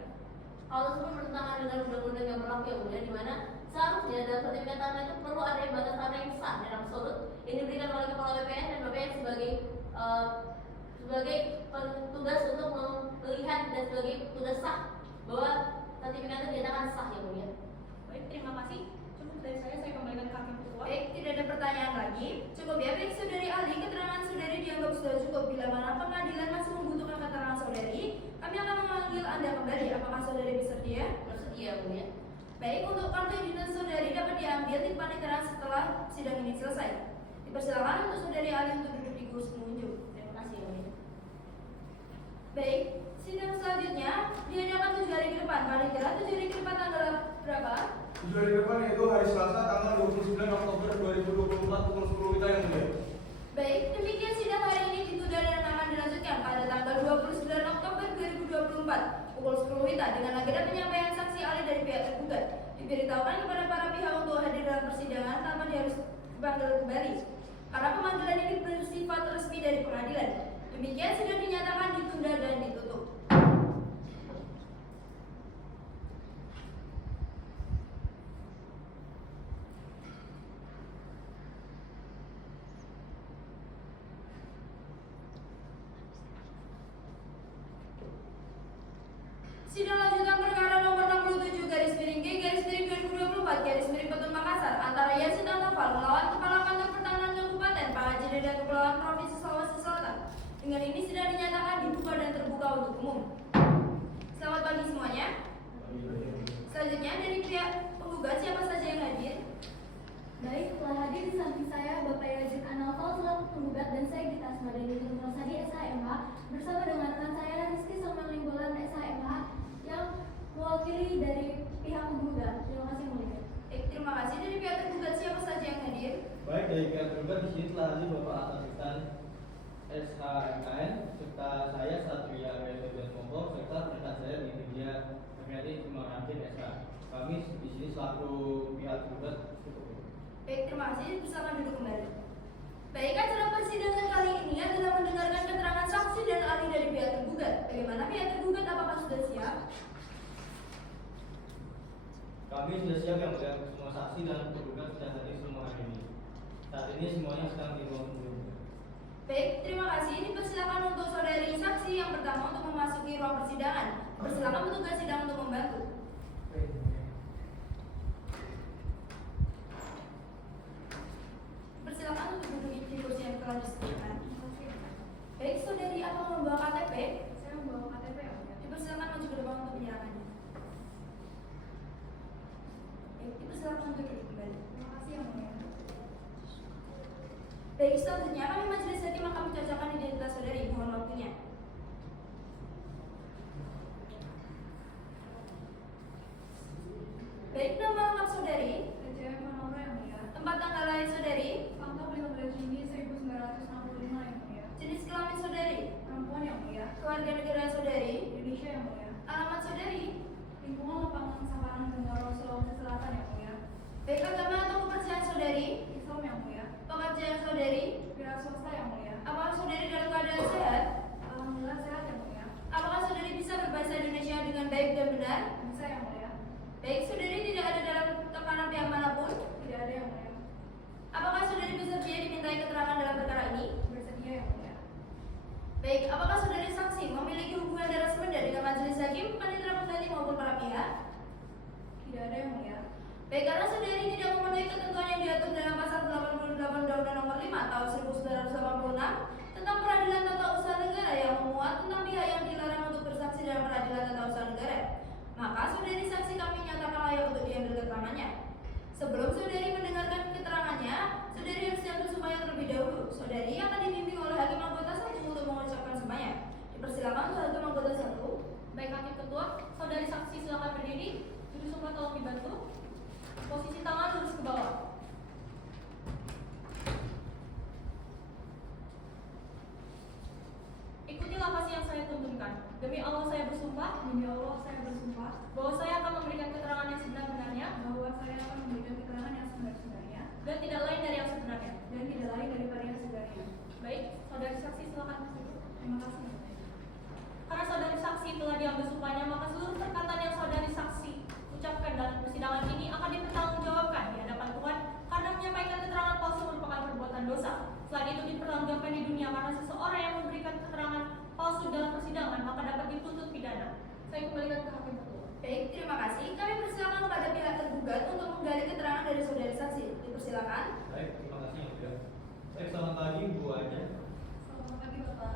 Hal tersebut bertentangan dengan undang-undang yang berlaku ya Bu ya, di mana seharusnya dalam sertifikat tanah itu perlu ada batas tanah yang sah dan absolut yang diberikan oleh Kepala BPN dan BPN sebagai petugas untuk melihat dan sebagai tugas sah bahwa sertifikat itu dinyatakan sah ya Bu ya. Baik, terima kasih. Cukup dari saya kembalikan ke hakim ketua. Baik, tidak ada pertanyaan lagi. Cukup ya, baik saudari ahli, keterangan saudari dianggap sudah cukup. Bila mana pengadilan masih membutuhkan keterangan saudari, kami akan memanggil Anda kembali. Apakah saudari bersedia? Bersedia Bu ya. Baik, untuk kartu identitas saudari dapat diambil di panitia setelah sidang ini selesai. Dipersilakan untuk saudari ahli untuk duduk di kursi pengunjung. Terima kasih ya Bu ya. Baik, sidang selanjutnya diadakan 7 hari ke depan. Paling kira 7 hari ke depan tanggal berapa? 7 hari ke depan yaitu hari Selasa tanggal 29 Oktober 2024 pukul 10 kita yang mulia. Baik, demikian sidang hari ini ditunda dan akan dilanjutkan pada tanggal 29 Oktober 2024 pukul 10 WITA dengan agenda penyampaian saksi ahli dari pihak tergugat. Diberitahukan kepada para pihak untuk hadir dalam persidangan tanpa harus dipanggil kembali. Karena pemanggilan ini bersifat resmi dari pengadilan. Demikian sidang dinyatakan ditunda dan ditutup. Sidang lanjutan perkara nomor 67 garis miring G garis miring 2024 garis miring Petun Makassar antara Yazid Anwar melawan Kepala Kantor Pertanahan Kabupaten Pangajene dan Kepulauan Provinsi Sulawesi Selatan. Dengan ini sidang dinyatakan dibuka dan terbuka untuk umum. Selamat pagi semuanya. Selanjutnya dari pihak penggugat siapa saja yang hadir? Baik, telah hadir di samping saya Bapak Yazid Anwar selaku penggugat dan saya Gita Asmadani Nurrosadi SHMH bersama dengan rekan saya Rizky Salman Linggolan SHMH yang mewakili dari pihak penggugat. Terima kasih mulia. Terima kasih. Dari pihak tergugat siapa saja yang hadir? Baik, dari pihak tergugat di sini telah hadir Bapak Asisten SHMKN serta saya Satria Redan Mongko serta rekan saya di media Media Sumarangkin SH. Kami di sini selaku pihak tergugat. Baik, terima kasih. Silakan duduk kembali. Baik, acara persidangan kali ini adalah mendengarkan keterangan saksi dan ahli dari pihak tergugat. Bagaimana pihak tergugat? Apakah sudah siap? Kami sudah siap yang mulia, semua saksi dan tergugat sudah hadir semua hari ini. Saat ini semuanya sedang di ruang tunggu. Baik, terima kasih. Dipersilakan untuk saudari saksi yang pertama untuk memasuki ruang persidangan. Persilakan petugas sidang untuk membantu. Persilakan untuk duduk di kursi yang telah disediakan. Baik, saudari apa membawa KTP? Saya membawa KTP ya. Dipersilakan maju ke depan untuk menyerahkannya. Baik, dipersilakan untuk duduk kembali. Terima kasih yang mulia. Baik, selanjutnya kami majelis hakim akan mencacakan identitas saudari. Mohon waktunya. Baik, nama lengkap saudari, PJM Manora yang mulia. tempat tanggal lahir saudari, Tanggal 15 Juni 1965 yang mulia. jenis kelamin saudari, Perempuan yang mulia. keluarga negara saudari, Indonesia yang mulia. alamat saudari, Lingkungan lapangan Saparang Benua swasta yang mulia. Apakah saudari dalam keadaan sehat? Alhamdulillah sehat yang mulia. Apakah saudari bisa berbahasa Indonesia dengan baik dan benar? Bisa yang mulia. Baik, saudari tidak ada dalam tekanan pihak manapun? Tidak ada yang mulia. Apakah saudari bersedia dimintai keterangan dalam perkara ini? Bersedia yang mulia. Baik, apakah saudari saksi memiliki hubungan darah semenda dengan majelis hakim, panitera pengganti maupun para pihak? Tidak ada yang mulia. Baik, karena saudari tidak memenuhi ketentuan yang diatur dalam pasal 88 Undang-Undang Nomor 5 Tahun 1986 tentang peradilan tata usaha negara yang memuat tentang pihak yang dilarang untuk bersaksi dalam peradilan tata usaha negara, maka saudari saksi kami nyatakan layak untuk diambil keterangannya. Sebelum saudari mendengarkan keterangannya, saudari harus siap bersumpah terlebih dahulu. Saudari akan dibimbing oleh hakim anggota 1 untuk mengucapkan sumpahnya. Dipersilakan untuk hakim anggota 1. Baik hakim ketua, saudari saksi silakan berdiri. Juru sumpah tolong dibantu. Posisi tangan lurus ke bawah. Ikutilah kasih yang saya tuntunkan. Demi Allah saya bersumpah. Demi Allah saya bersumpah Bahwa saya akan memberikan keterangan yang sebenar-benarnya. bahwa saya akan memberikan keterangan yang sebenar-benarnya Dan tidak lain dari yang sebenarnya. dan tidak lain daripada yang sebenarnya. Baik, saudari saksi silakan duduk. Terima kasih yang mulia. Karena saudari saksi telah diambil sumpahnya, maka seluruh perkataan yang saudari saksi ucapkan dalam persidangan ini akan dipertanggungjawabkan di hadapan Tuhan karena menyampaikan keterangan palsu merupakan perbuatan dosa. Selain itu dipertanggungjawabkan di dunia karena seseorang yang memberikan keterangan palsu dalam persidangan maka dapat dituntut pidana. Saya kembalikan ke hakim ketua. Baik, terima kasih. Kami persilakan kepada pihak tergugat untuk menggali keterangan dari saudari saksi. Dipersilakan. Baik, terima kasih yang mulia. Baik, selamat pagi Bu Aja. Selamat pagi Bapak.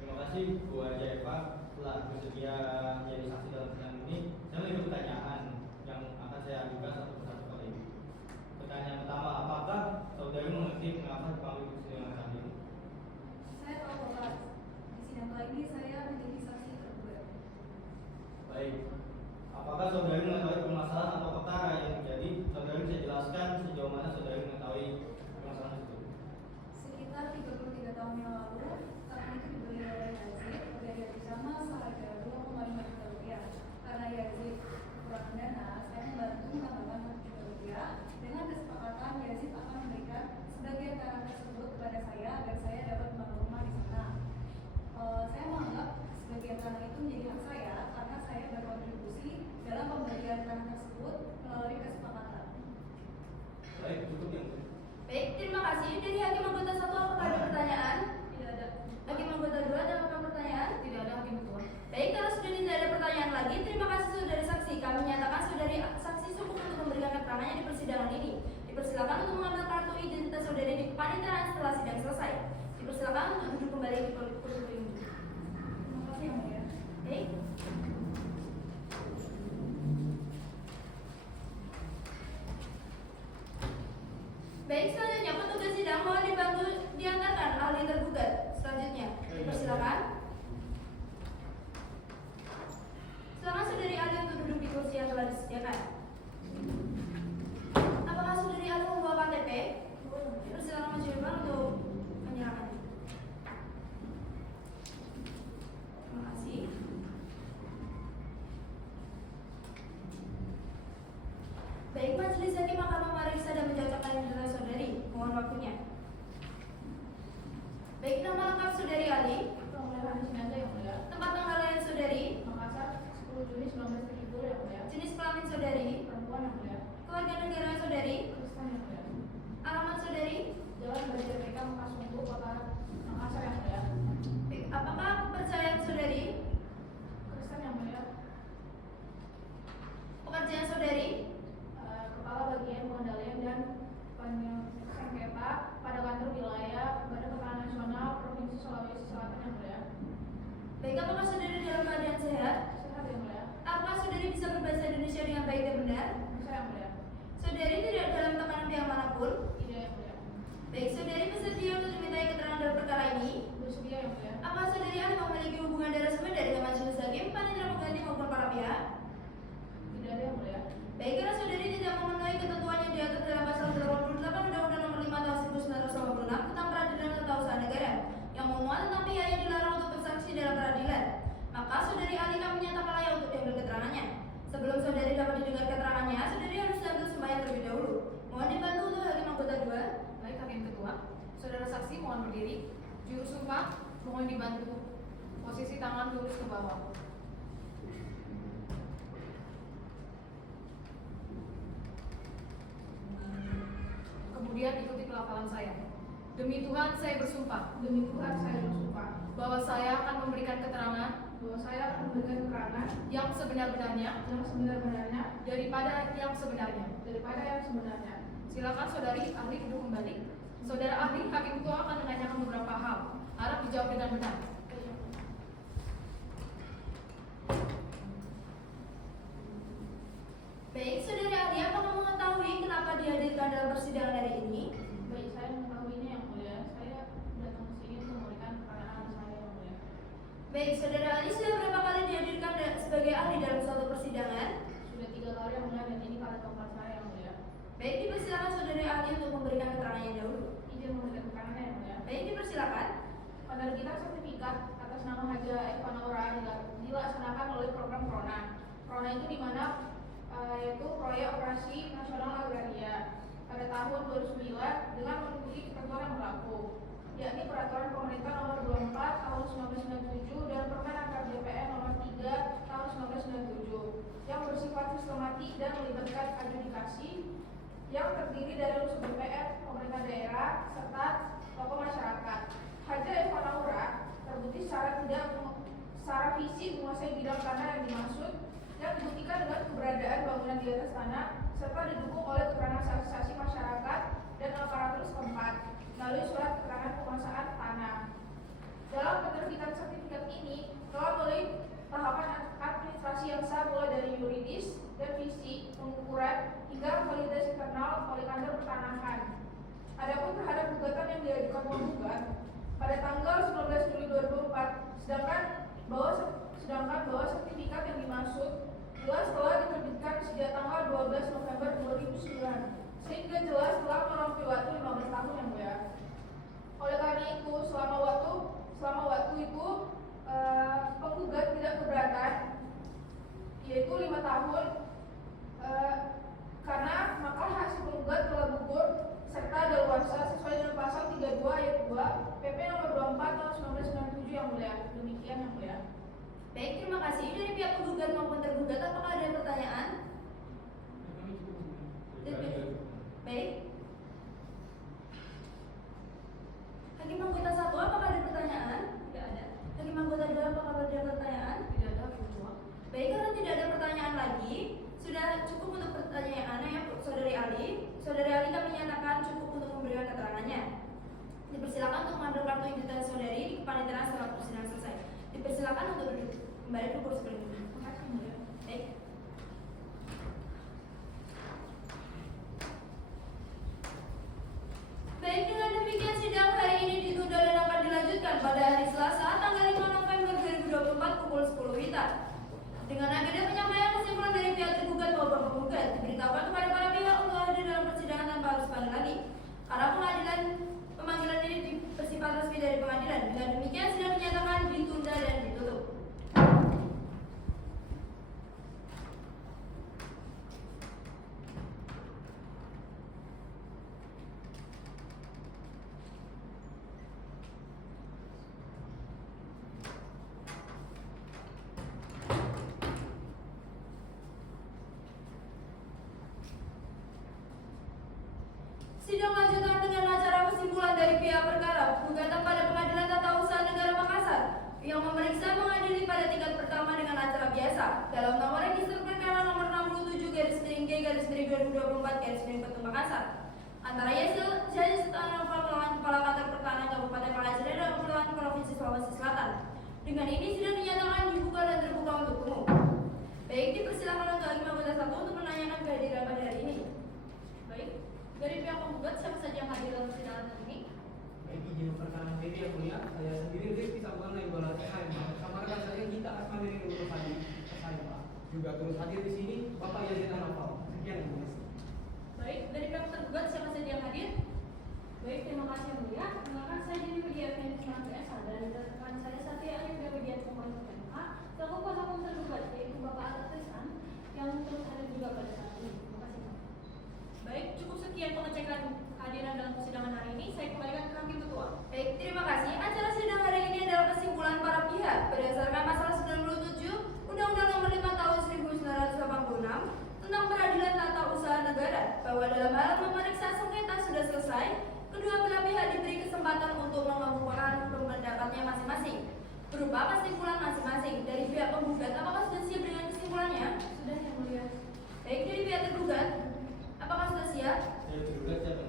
Terima kasih Bu Aja Eva telah bersedia menjadi saksi dalam sidang ini. Saya memiliki pertanyaan yang akan saya ajukan satu persatu pada Ibu. Pertanyaan pertama, apakah saudari mengerti mengapa dipanggil ke persidangan kali ini? Saya tahu Bapak. Di sidang kali ini saya menjadi saksi tergugat. Baik. Apakah saudari mengetahui permasalahan atau perkara yang terjadi? Saudari bisa jelaskan sejauh mana saudari mengetahui permasalahan tersebut? Sekitar 33 tahun yang lalu, saat itu dibeli oleh Yazid dari bersama seharga 2,5 juta rupiah. Karena Yazid kekurangan dana, saya membantu menambahkan 1 juta rupiah dengan kesepakatan Yazid akan memberikan sebagian tanah tersebut kepada saya agar saya dapat membangun rumah di sana. Saya menganggap sebagian tanah itu menjadi hak saya karena saya berkontribusi dalam pembelian tanah tersebut melalui kesepakatan. Baik, cukup yang mulia. Baik, terima kasih. Dari hakim anggota 1 apakah ada pertanyaan? Tidak ada. Hakim anggota 2 ada apa pertanyaan? Tidak ada hakim ketua. Baik, kalau sudah tidak ada pertanyaan lagi, terima kasih saudari saksi. Kami menyatakan saudari saksi cukup untuk memberikan keterangannya di persidangan ini. Dipersilakan untuk mengambil kartu identitas saudari di kepaniteraan setelah sidang selesai. Dipersilakan untuk duduk kembali di kursi ini. Terima kasih yang mulia. Baik. Baik, selanjutnya petugas sidang mohon dibantu diantarkan ahli tergugat. Selanjutnya, dipersilakan. Silakan saudari ahli untuk duduk di kursi yang telah disediakan. Apakah saudari ahli membawa KTP? Dipersilakan maju depan untuk menyerahkannya. Terima kasih. Baik, majelis hakim akan memeriksa dan mencocokkan identitas saudari. Mohon waktunya. Baik, nama lengkap saudari Ali. Tempat tanggal lahir saudari. Makassar, 10 Juni 1970 yang mulia. Jenis kelamin saudari. Perempuan yang mulia. Keluarga negara saudari. Kristen yang mulia. Alamat saudari. Jalan Banjar PK Makassunggu, Kota Makassar yang mulia. Baik, apakah kepercayaan saudari? Kristen yang mulia. Pekerjaan saudari. Kepala Bagian Pengendalian dan Penyengketa pada kantor wilayah Badan Pertanahan Nasional Provinsi Sulawesi Selatan yang mulia. Baik, apakah saudari dalam keadaan sehat? Sehat yang mulia. Apakah saudari bisa berbahasa Indonesia dengan baik dan benar? Bisa yang mulia. Saudari berdiri. Juru sumpah, mohon dibantu. Posisi tangan lurus ke bawah. Kemudian ikuti pelafalan saya. Demi Tuhan saya bersumpah. Demi Tuhan saya bersumpah Bahwa saya akan memberikan keterangan bahwa saya akan memberikan keterangan yang sebenar-benarnya yang sebenar-benarnya daripada yang sebenarnya. sebenarnya. Silakan saudari ahli duduk kembali. Saudara ahli, hakim ketua akan menanyakan beberapa hal. Harap dijawab dengan benar. Baik, saudara ahli, apakah mengetahui kenapa dihadirkan dalam persidangan hari ini? Baik, saya mengetahuinya yang mulia. Saya datang ke sini untuk memberikan keterangan saya yang mulia. Baik, saudara ahli sudah berapa kali dihadirkan sebagai ahli dalam suatu persidangan? Sudah 3 kali yang mulia dan ini kali keempat saya yang mulia. Baik, dipersilakan saudara ahli untuk memberikan keterangannya dahulu. Izin memberikan keterangan yang mulia. Baik, dipersilakan. Pada kita sertifikat atas nama Haja Eva Naura dilaksanakan oleh program Prona. Prona itu di mana yaitu proyek operasi nasional agraria pada tahun 2009 dengan mengikuti ketentuan yang berlaku, yakni peraturan pemerintah nomor 24 tahun 1997 dan Permen Angkat DPR nomor 3 tahun 1997 yang bersifat sistematik dan melibatkan adjudikasi yang terdiri dari unsur DPR, pemerintah daerah, serta tokoh masyarakat. Haja Eva Naura terbukti secara fisik menguasai bidang tanah yang dimaksud yang dibuktikan dengan keberadaan bangunan di atas tanah serta didukung oleh keterangan saksi-saksi masyarakat dan aparatur setempat melalui surat keterangan penguasaan tanah. Dalam penerbitan sertifikat ini telah melalui tahapan administrasi yang sah mulai dari yuridis dan fisik, pengukuran hingga validasi internal oleh kantor pertanahan. Adapun terhadap gugatan yang diajukan penggugat pada tanggal 19 Juli 2004, sedangkan bahwa sertifikat yang dimaksud jelas telah diterbitkan sejak tanggal 12 November 2009, sehingga jelas telah melampaui waktu 15 tahun yang mulia. Oleh karena itu, selama waktu itu penggugat tidak keberatan, yaitu 5 tahun, karena maka hasil penggugat telah gugur serta daluarsa sesuai dengan pasal 32 ayat 2 PP nomor 24 tahun 1997 yang mulia. Demikian yang mulia. Baik, terima kasih. Dari pihak penggugat maupun tergugat, apakah ada pertanyaan? Baik. Hakim anggota 1, apakah ada pertanyaan? Tidak ada. Hakim anggota 2, apakah ada pertanyaan? Tidak ada, ketua. Baik, karena tidak ada pertanyaan lagi, sudah cukup untuk pertanyaannya ya, saudari Ali. Saudari Ali kami menyatakan cukup untuk memberikan keterangannya. Dipersilakan untuk mengambil kartu identitas saudari di kepanitiaan setelah persidangan selesai. Dipersilakan untuk duduk kembali ke kursi berikutnya. Terima kasih, mulia. Baik. Baik, dengan demikian sidang hari ini ditunda dan akan dilanjutkan pada hari Selasa tanggal 5 November 2024 pukul 10 WITA. Dengan agenda penyampaian kesimpulan dari pihak tergugat maupun penggugat diberitahukan kepada para pihak untuk hadir dalam persidangan tanpa harus pandang lagi. Karena pemanggilan ini bersifat resmi dari pengadilan. Dengan demikian sidang dinyatakan ditunda dan ditutup. Sidang lanjutan dengan acara kesimpulan dari pihak perkara gugatan pada Pengadilan Tata Usaha Negara Makassar yang memeriksa mengadili pada tingkat pertama dengan acara biasa dalam nomor register perkara nomor 67/G/2024/Petun Makassar antara Yazid Anwar melawan Kepala Kantor Pertanahan Kabupaten Palangkaraya dan Kepulauan Provinsi Sulawesi Selatan. Dengan ini sidang dinyatakan dibuka dan terbuka untuk umum. Baik, dipersilakan untuk hakim anggota 1 untuk menanyakan kehadiran pada hari ini. Baik. Dari pihak penggugat, siapa saja yang hadir dalam persidangan hari ini? Baik, izin perkenalan diri yang mulia. Saya sendiri Rizky Samuel Nainggolan SHM. Bersama rekan saya Gita Asmani Nurul Hadi SHM. Juga turut hadir di sini Bapak Yazid Anwar. Sekian yang mulia. Baik, dari pihak tergugat, siapa saja yang hadir? Baik, terima kasih yang mulia. Perkenalkan saya Dini Widya Fenis PSH dan rekan saya Satya Ayuda Widya Pembantu MH. Selaku kuasa hukum tergugat yaitu Bapak Atta Tristan yang turut hadir juga pada saat ini. Terima kasih, Pak. Baik, cukup sekian pengecekan kehadiran dalam persidangan hari ini. Saya kembalikan ke hakim ketua. Baik, terima bahwa dalam hal memeriksa sengketa sudah selesai, kedua belah pihak diberi kesempatan untuk mengemukakan pendapatnya masing-masing berupa kesimpulan masing-masing. Dari pihak penggugat, apakah sudah siap dengan kesimpulannya? Sudah, Yang Mulia. Baik, dari pihak tergugat, apakah sudah siap? Saya tergugat siapa?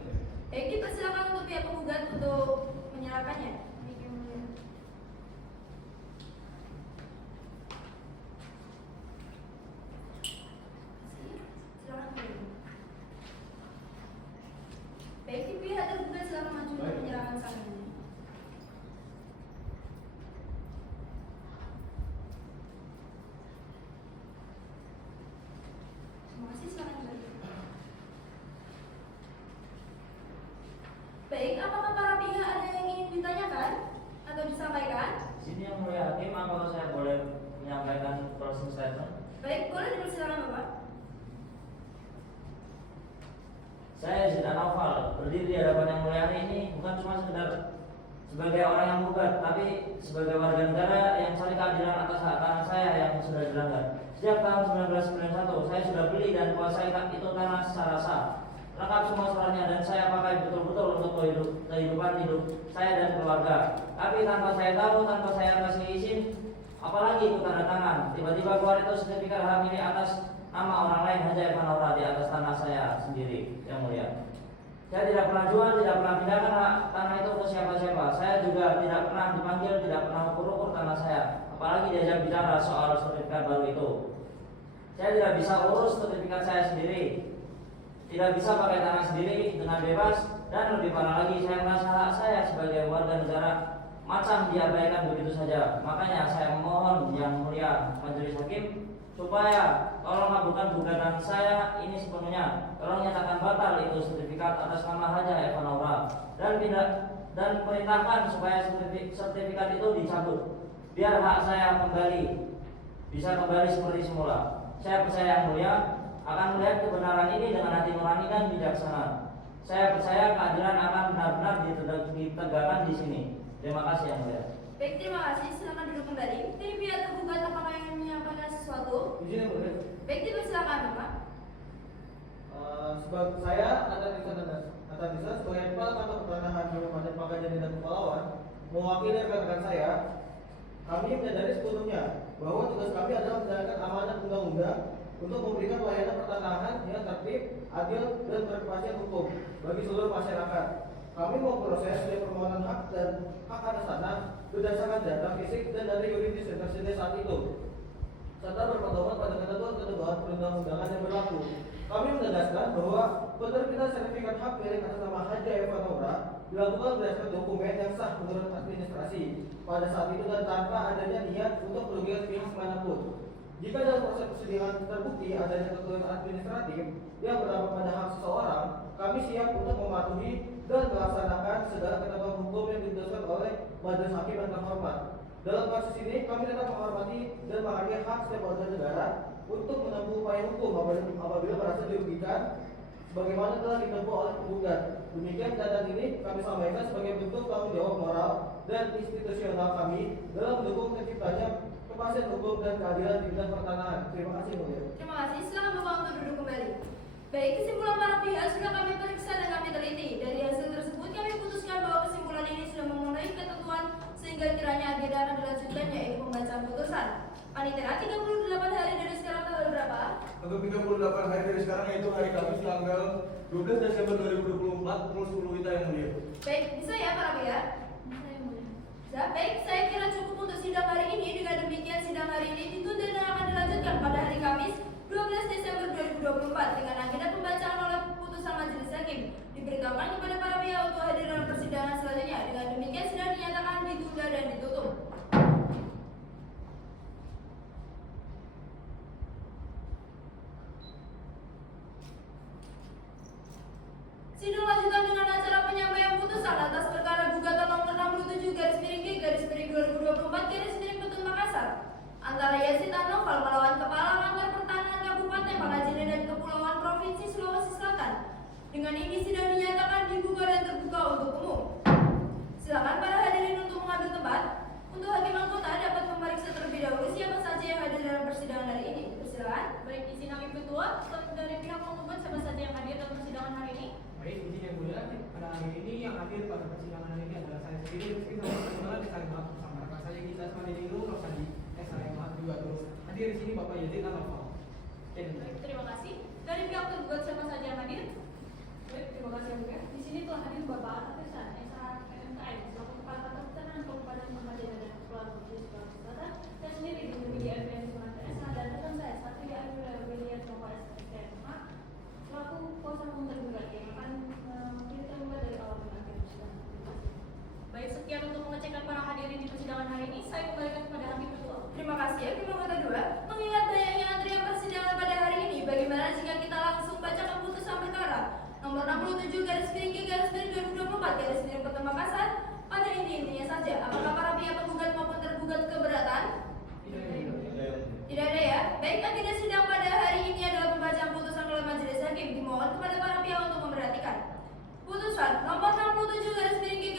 Baik, dipersilakan untuk pihak penggugat untuk menyerahkannya. Baik, Yang Mulia. Silakan dulu. Baik, di pihak tergugat silakan maju untuk menyerahkan saksinya. Terima kasih, silakan kembali. Baik, apakah para pihak ada yang ingin ditanyakan atau disampaikan? Sini Yang Mulia Hakim, apakah saya boleh menyampaikan closing statement? Baik, boleh dipersilakan Bapak. Saya Yazid An-Naufal, berdiri di hadapan Yang Mulia hari ini bukan cuma sekedar sebagai orang yang menggugat, tapi sebagai warga negara yang cari keadilan atas hak tanah saya yang sudah dilanggar. Sejak tahun 1991, saya sudah beli dan kuasai itu tanah secara sah. Lengkap semua suratnya dan saya pakai betul-betul untuk kehidupan hidup saya dan keluarga. Tapi tanpa saya tahu, tanpa saya kasih izin, apalagi itu tanda tangan, tiba-tiba keluar itu sertifikat hak milik atas nama orang lain Haji Evan Naura di atas tanah saya sendiri, Yang Mulia. Saya tidak pernah jual, tidak pernah pindahkan hak tanah itu ke siapa-siapa. Saya juga tidak pernah dipanggil, tidak pernah ukur-ukur tanah saya, apalagi diajak bicara soal sertifikat baru itu. Saya tidak bisa urus sertifikat saya sendiri, tidak bisa pakai tanah sendiri dengan bebas, dan lebih parah lagi, saya merasa hak saya sebagai warga negara macam diabaikan begitu saja. Makanya saya mohon Yang Mulia Majelis Hakim supaya tolong kabulkan gugatan saya ini sepenuhnya. Tolong nyatakan batal itu sertifikat atas nama Haji Evan Naura dan perintahkan supaya sertifikat itu dicabut biar hak saya bisa kembali seperti semula. Saya percaya Yang Mulia akan melihat kebenaran ini dengan hati nurani dan bijaksana. Saya percaya keadilan akan benar-benar ditegakkan di sini. Terima kasih Yang Mulia. Baik, terima kasih. Silakan duduk kembali. Dari pihak tergugat, apakah yang menyampaikan sesuatu? Izin yang boleh. Baik, dipersilakan Bapak. Sebagai saya Nisa sebagai kepala kantor pertanahan Kabupaten Pakajani dan Kepulauan mewakili rekan-rekan saya, kami menyadari sepenuhnya bahwa tugas kami adalah menjalankan amanat undang-undang untuk memberikan pelayanan pertanahan yang tertib, adil, dan berkepastian hukum bagi seluruh masyarakat. Kami memproses permohonan hak dan hak atas tanah berdasarkan data fisik dan data yuridis yang tersedia saat itu, serta berpedoman pada ketentuan perundang-undangan yang berlaku. Kami menegaskan bahwa penerbitan sertifikat hak milik atas nama Haji Evan Naura dilakukan berdasarkan dokumen yang sah menurut administrasi pada saat itu dan tanpa adanya niat untuk merugikan pihak manapun. Jika dalam proses persidangan terbukti adanya ketentuan administratif yang berdampak pada hak seseorang, kami siap untuk mematuhi dan melaksanakan segala ketentuan hukum yang diputuskan oleh Majelis Hakim yang terhormat. Dalam kasus ini, kami tetap menghormati dan menghargai hak setiap warga negara untuk menempuh upaya hukum apabila merasa dirugikan, sebagaimana telah ditempuh oleh penggugat. Demikian catatan ini kami sampaikan sebagai bentuk tanggung jawab moral dan institusional kami dalam mendukung terciptanya kepastian hukum dan keadilan di bidang pertanahan. Terima kasih, Mulia. Terima kasih. Silakan Bapak untuk duduk kembali. Baik, kesimpulan para pihak sudah kami periksa dan kami teliti. Dari hasil tersebut kami putuskan bahwa kesimpulan ini sudah memenuhi ketentuan sehingga kiranya agenda akan dilanjutkan yaitu pembacaan putusan. Panitera 38 hari dari sekarang tanggal berapa? Untuk 38 hari dari sekarang yaitu hari Kamis tanggal 12 Desember 2024 pukul 10 WITA yang mulia. Baik, bisa ya para pihak? Bisa, Yang Mulia. Ya, baik, saya kira cukup untuk sidang hari ini. Dengan demikian sidang hari ini ditunda dan akan dilanjutkan pada hari Kamis 12 Desember 2024 dengan agenda pembacaan oleh putusan Majelis Hakim. Diberitahukan kepada para pihak untuk hadir dalam persidangan selanjutnya. Dengan demikian sidang dinyatakan ditunda dan ditutup. Sidang lanjutan dengan acara penyampaian putusan atas perkara gugatan nomor 67/G/2024/Petun Makassar antara Yazid An-Naufal melawan Kepala Kantor Pertanahan Kabupaten Pakajene dan Kepulauan Provinsi Sulawesi Selatan. Dengan ini sidang dinyatakan dibuka dan terbuka untuk umum. Silakan para hadirin untuk mengambil tempat. Untuk hakim anggota dapat memeriksa terlebih dahulu siapa saja yang hadir dalam persidangan hari ini. Persilakan. Baik, izin Hakim Ketua, dari pihak penggugat siapa saja yang hadir dalam persidangan pada hari ini yang hadir pada persidangan hari ini adalah saya sendiri, Rizky Samuel SMA bersama rekan saya Gita Asmanidingru, Rosadi SMA juga turut hadir di sini Bapak Yazid Anofal. Baik, terima kasih. Dari pihak tergugat siapa saja yang hadir? Baik, terima kasih yang mulia. Di sini telah hadir Bapak Atasan SHMKM selaku Kepala Kantor Peternakan Kabupaten Mahadera dan Kepulauan Provinsi Sulawesi Selatan. Saya sendiri di media FM Sumatera SH dan rekan saya Satria William Joko SMK selaku kuasa hukum tergugat yang akan menjadi tergugat dari awal hingga akhir persidangan. Terima kasih. Baik, sekian untuk mengecekkan para hadirin di persidangan hari ini. Saya kembalikan kepada hakim ketua. Terima kasih. Hakim anggota 2, mengingat banyaknya antrian persidangan pada hari ini, bagaimana jika kita langsung baca keputusan perkara nomor 67 garis miring 2024 garis miring Kota Makassar pada inti-intinya saja. Apakah para pihak penggugat maupun tergugat keberatan? Tidak ada ya. Baik, agenda sidang pada hari ini adalah pembacaan putusan oleh majelis hakim. Dimohon kepada para pihak untuk memperhatikan. Putusan nomor 67 garis miring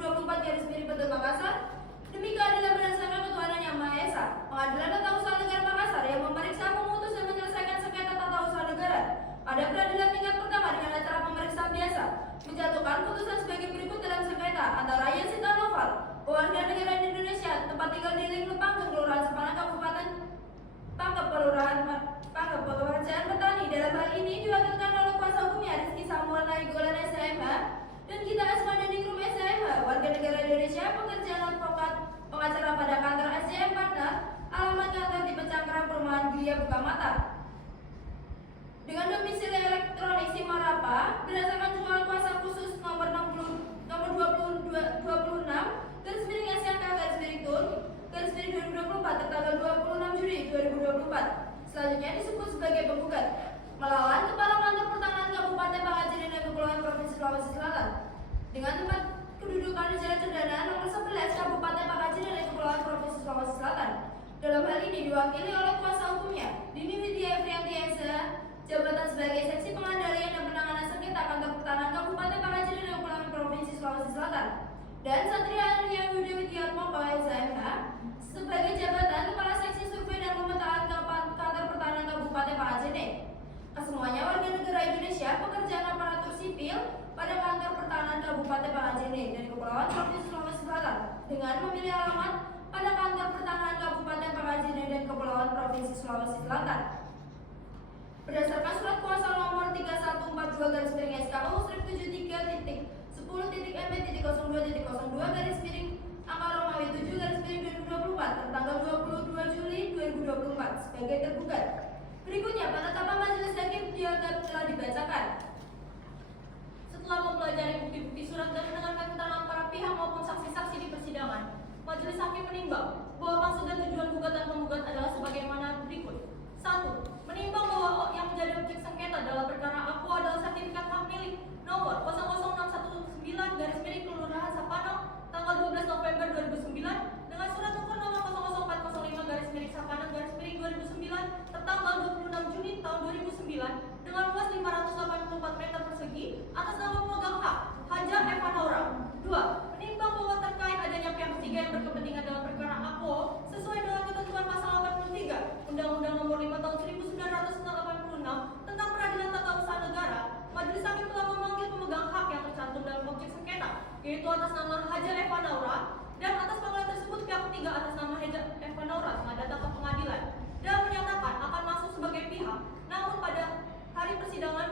2024 garis miring Kota Makassar. Demi keadilan berdasarkan ketuhanan yang Maha Esa, Pengadilan Tata Usaha Negara Makassar yang memeriksa, memutus dan menyelesaikan sengketa tata usaha negara pada peradilan tingkat pertama dengan acara pemeriksaan biasa menjatuhkan putusan sebagai berikut dalam sengketa antara Yazid Anofal, warga negara Indonesia, tempat tinggal di Lingkup Panggung, Kelurahan Sepanang, Kabupaten Pangkep, Pekerjaan Petani. Dalam hal ini diwakilkan oleh kuasa hukumnya Rizky Samuel Nainggolan SMH dan Gita Asmanidingru SMH, warga negara Indonesia, pekerjaan advokat, pengacara pada kantor SCM Partner, alamat kantor di Pecangkara, Perumahan Gria Bukamata. Dengan domisili elektronik Simarapa, berdasarkan surat kuasa khusus nomor 26 garis miring SNK garis miring TUN garis miring 2024 tertanggal 26 Juli 2024. Selanjutnya disebut sebagai penggugat melawan Kepala Kantor Pertanahan Kabupaten Pangajiran dan Kepulauan Provinsi Sulawesi Selatan dengan tempat kedudukan di Jalan Cendana nomor 11 Kabupaten Pangajiran dan Kepulauan Provinsi Sulawesi Selatan. Dalam hal ini diwakili oleh kuasa hukumnya Dini Widya Efrianti Esa, jabatan sebagai seksi pengendalian dan penanganan sengketa Kantor Pertanahan Kabupaten Pangajiran dan Kepulauan Provinsi Sulawesi Selatan, dan Satria Arya Yudi Widyatmoko SMH sebagai jabatan Kepala Seksi Survei dan Pemetaan Kantor Pertanahan Kabupaten Pangajiran. Kesemuanya warga negara Indonesia, pekerjaan aparatur sipil pada Kantor Pertanahan Kabupaten Pangajiran dan Kepulauan Provinsi Sulawesi Selatan dengan memilih alamat pada Kantor Pertanahan Kabupaten Pangajiran dan Kepulauan Provinsi Sulawesi Selatan. Berdasarkan surat kuasa nomor 3142 garis miring SKU strip 73.10.MB.02.02 garis miring angka Romawi 7 garis miring 2024 tertanggal 22 Juli 2024 sebagai tergugat. Berikutnya penetapan majelis hakim dianggap telah dibacakan. Setelah mempelajari bukti-bukti surat dan mendengarkan keterangan para pihak maupun saksi-saksi di persidangan, majelis hakim menimbang bahwa maksud dan tujuan gugatan penggugat adalah sebagaimana berikut. 1. Menimbang bahwa yang menjadi objek sengketa dalam perkara aku adalah sertifikat hak milik nomor 00619 garis miring Kelurahan Sapanang tanggal 12 November 2009 dengan surat nomor 00405 garis miring Sapanang garis miring 2009 tertanggal 26 Juni tahun 2009 dengan luas 584 meter persegi atas nama pemegang hak Haja Evanora. 2. Menimbang bahwa terkait adanya pihak ketiga yang berkepentingan dalam perkara aku sesuai dengan ketentuan pasal 83 Undang-Undang Nomor 5 Tahun 1986 tentang Peradilan Tata Usaha Negara, majelis hakim telah memanggil pemegang hak yang tercantum dalam objek sengketa, yaitu atas nama Haja Evanora, dan atas panggilan tersebut pihak ketiga atas nama Haja Evanora telah datang ke pengadilan dan menyatakan akan masuk sebagai pihak. Namun pada hari persidangan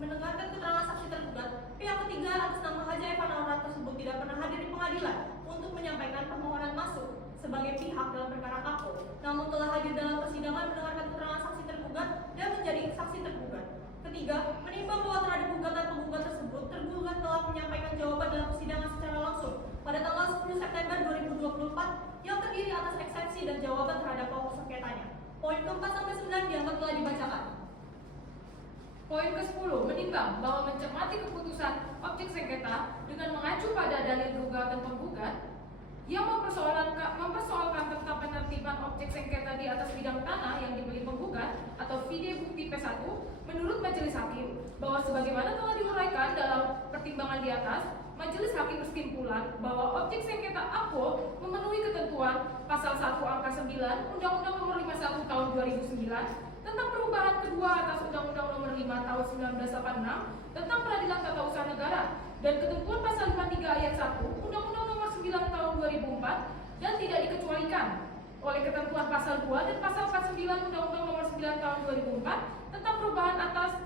mendengarkan keterangan saksi tergugat, pihak ketiga atas nama Haja Evanora tersebut tidak pernah hadir di pengadilan untuk menyampaikan permohonan masuk sebagai pihak dalam perkara aku, namun telah hadir dalam persidangan mendengarkan keterangan saksi tergugat dan menjadi saksi tergugat. Ketiga, menimbang bahwa terhadap gugatan penggugat tersebut, tergugat telah menyampaikan jawaban dalam persidangan secara langsung pada tanggal 10 September 2024 yang terdiri atas eksepsi dan jawaban terhadap pokok sengketanya. Poin ke-4 sampai 9 dianggap telah dibacakan. Poin ke-10 menimbang bahwa mencermati keputusan objek sengketa dengan mengacu pada dalil gugatan penggugat yang mempersoalkan tentang penertiban objek sengketa di atas bidang tanah yang dibeli penggugat atau vide bukti P1, menurut majelis hakim bahwa sebagaimana telah diuraikan dalam pertimbangan di atas, majelis hakim berkesimpulan bahwa objek sengketa APO memenuhi ketentuan pasal 1 angka 9 Undang-Undang Nomor 51 Tahun 2009 tentang perubahan kedua atas Undang-Undang Nomor 5 Tahun 1986 tentang Peradilan Tata Usaha Negara dan ketentuan pasal 53 ayat 1 Undang-Undang Nomor 9 Tahun 2004 dan tidak dikecualikan oleh ketentuan pasal 2 dan pasal 49 Undang-Undang Nomor 9 Tahun 2004 tentang perubahan atas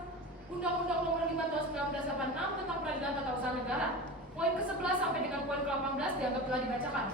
Undang-Undang Nomor 5 Tahun 1986 tentang Peradilan Tata Usaha Negara. Poin ke-11 sampai dengan poin ke-18 dianggap telah dibacakan.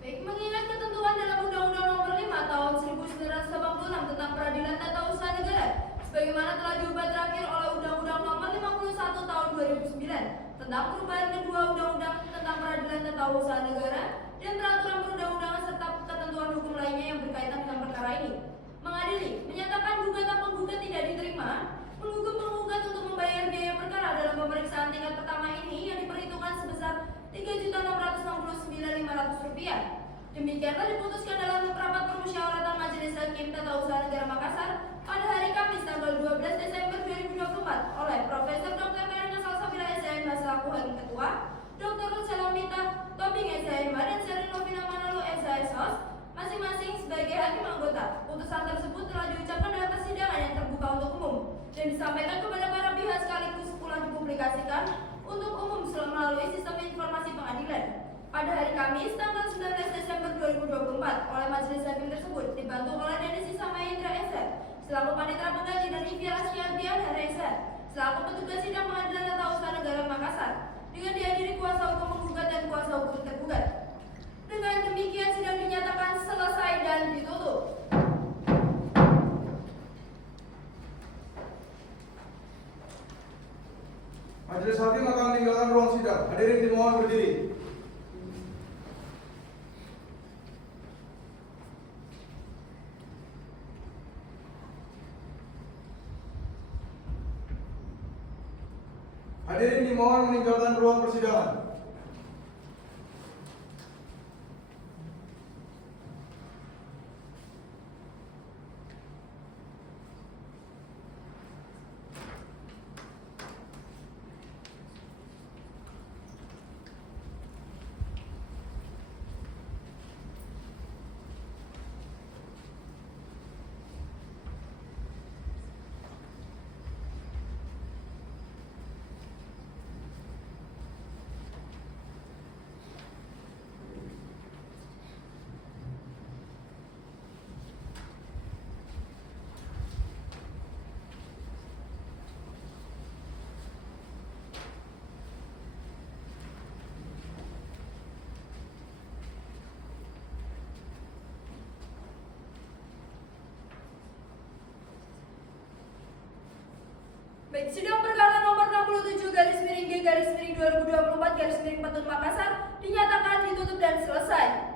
Baik, mengingat ketentuan dalam Undang-Undang Nomor 5 Tahun 1986 tentang Peradilan Tata Usaha Negara, sebagaimana telah diubah terakhir oleh Undang-Undang Nomor 51 Tahun 2009 tentang perubahan kedua Undang-Undang tentang Peradilan Tata Usaha Negara dan peraturan perundang-undangan serta ketentuan hukum lainnya yang berkaitan dengan perkara ini. Mengadili, menyatakan gugatan penggugat tidak diterima, menghukum penggugat untuk membayar biaya perkara dalam pemeriksaan tingkat pertama ini yang diperhitungkan sebesar Rp3.669.500. Demikianlah diputuskan dalam rapat permusyawaratan Majelis Hakim Tata Usaha Negara Makassar pada hari Kamis tanggal 12 Desember 2024 oleh Profesor Dr. Karina Salsabila SMH selaku Hakim Ketua, Dr. Salamita Tobing SMH dan Sherin Novina Manalo SHSOS masing-masing sebagai hakim anggota. Putusan tersebut telah diucapkan dalam persidangan yang terbuka untuk umum dan disampaikan kepada para pihak sekaligus pula dipublikasikan untuk umum melalui sistem informasi pengadilan. Pada hari Kamis tanggal 19 Desember 2024 oleh majelis hakim tersebut dibantu oleh Denisi Samayendra SR selaku panitera pengganti dan Ivy Astiantian SR selaku petugas sidang Pengadilan Tata Usaha Negara Makassar dengan dihadiri kuasa hukum penggugat dan kuasa hukum tergugat. Dengan demikian sidang dinyatakan selesai dan ditutup. Majelis hakim akan meninggalkan ruang sidang. Hadirin dimohon berdiri. Hadirin dimohon meninggalkan ruang persidangan. Baik, sidang perkara nomor 67/G/2024/Petun Makassar dinyatakan ditutup dan selesai.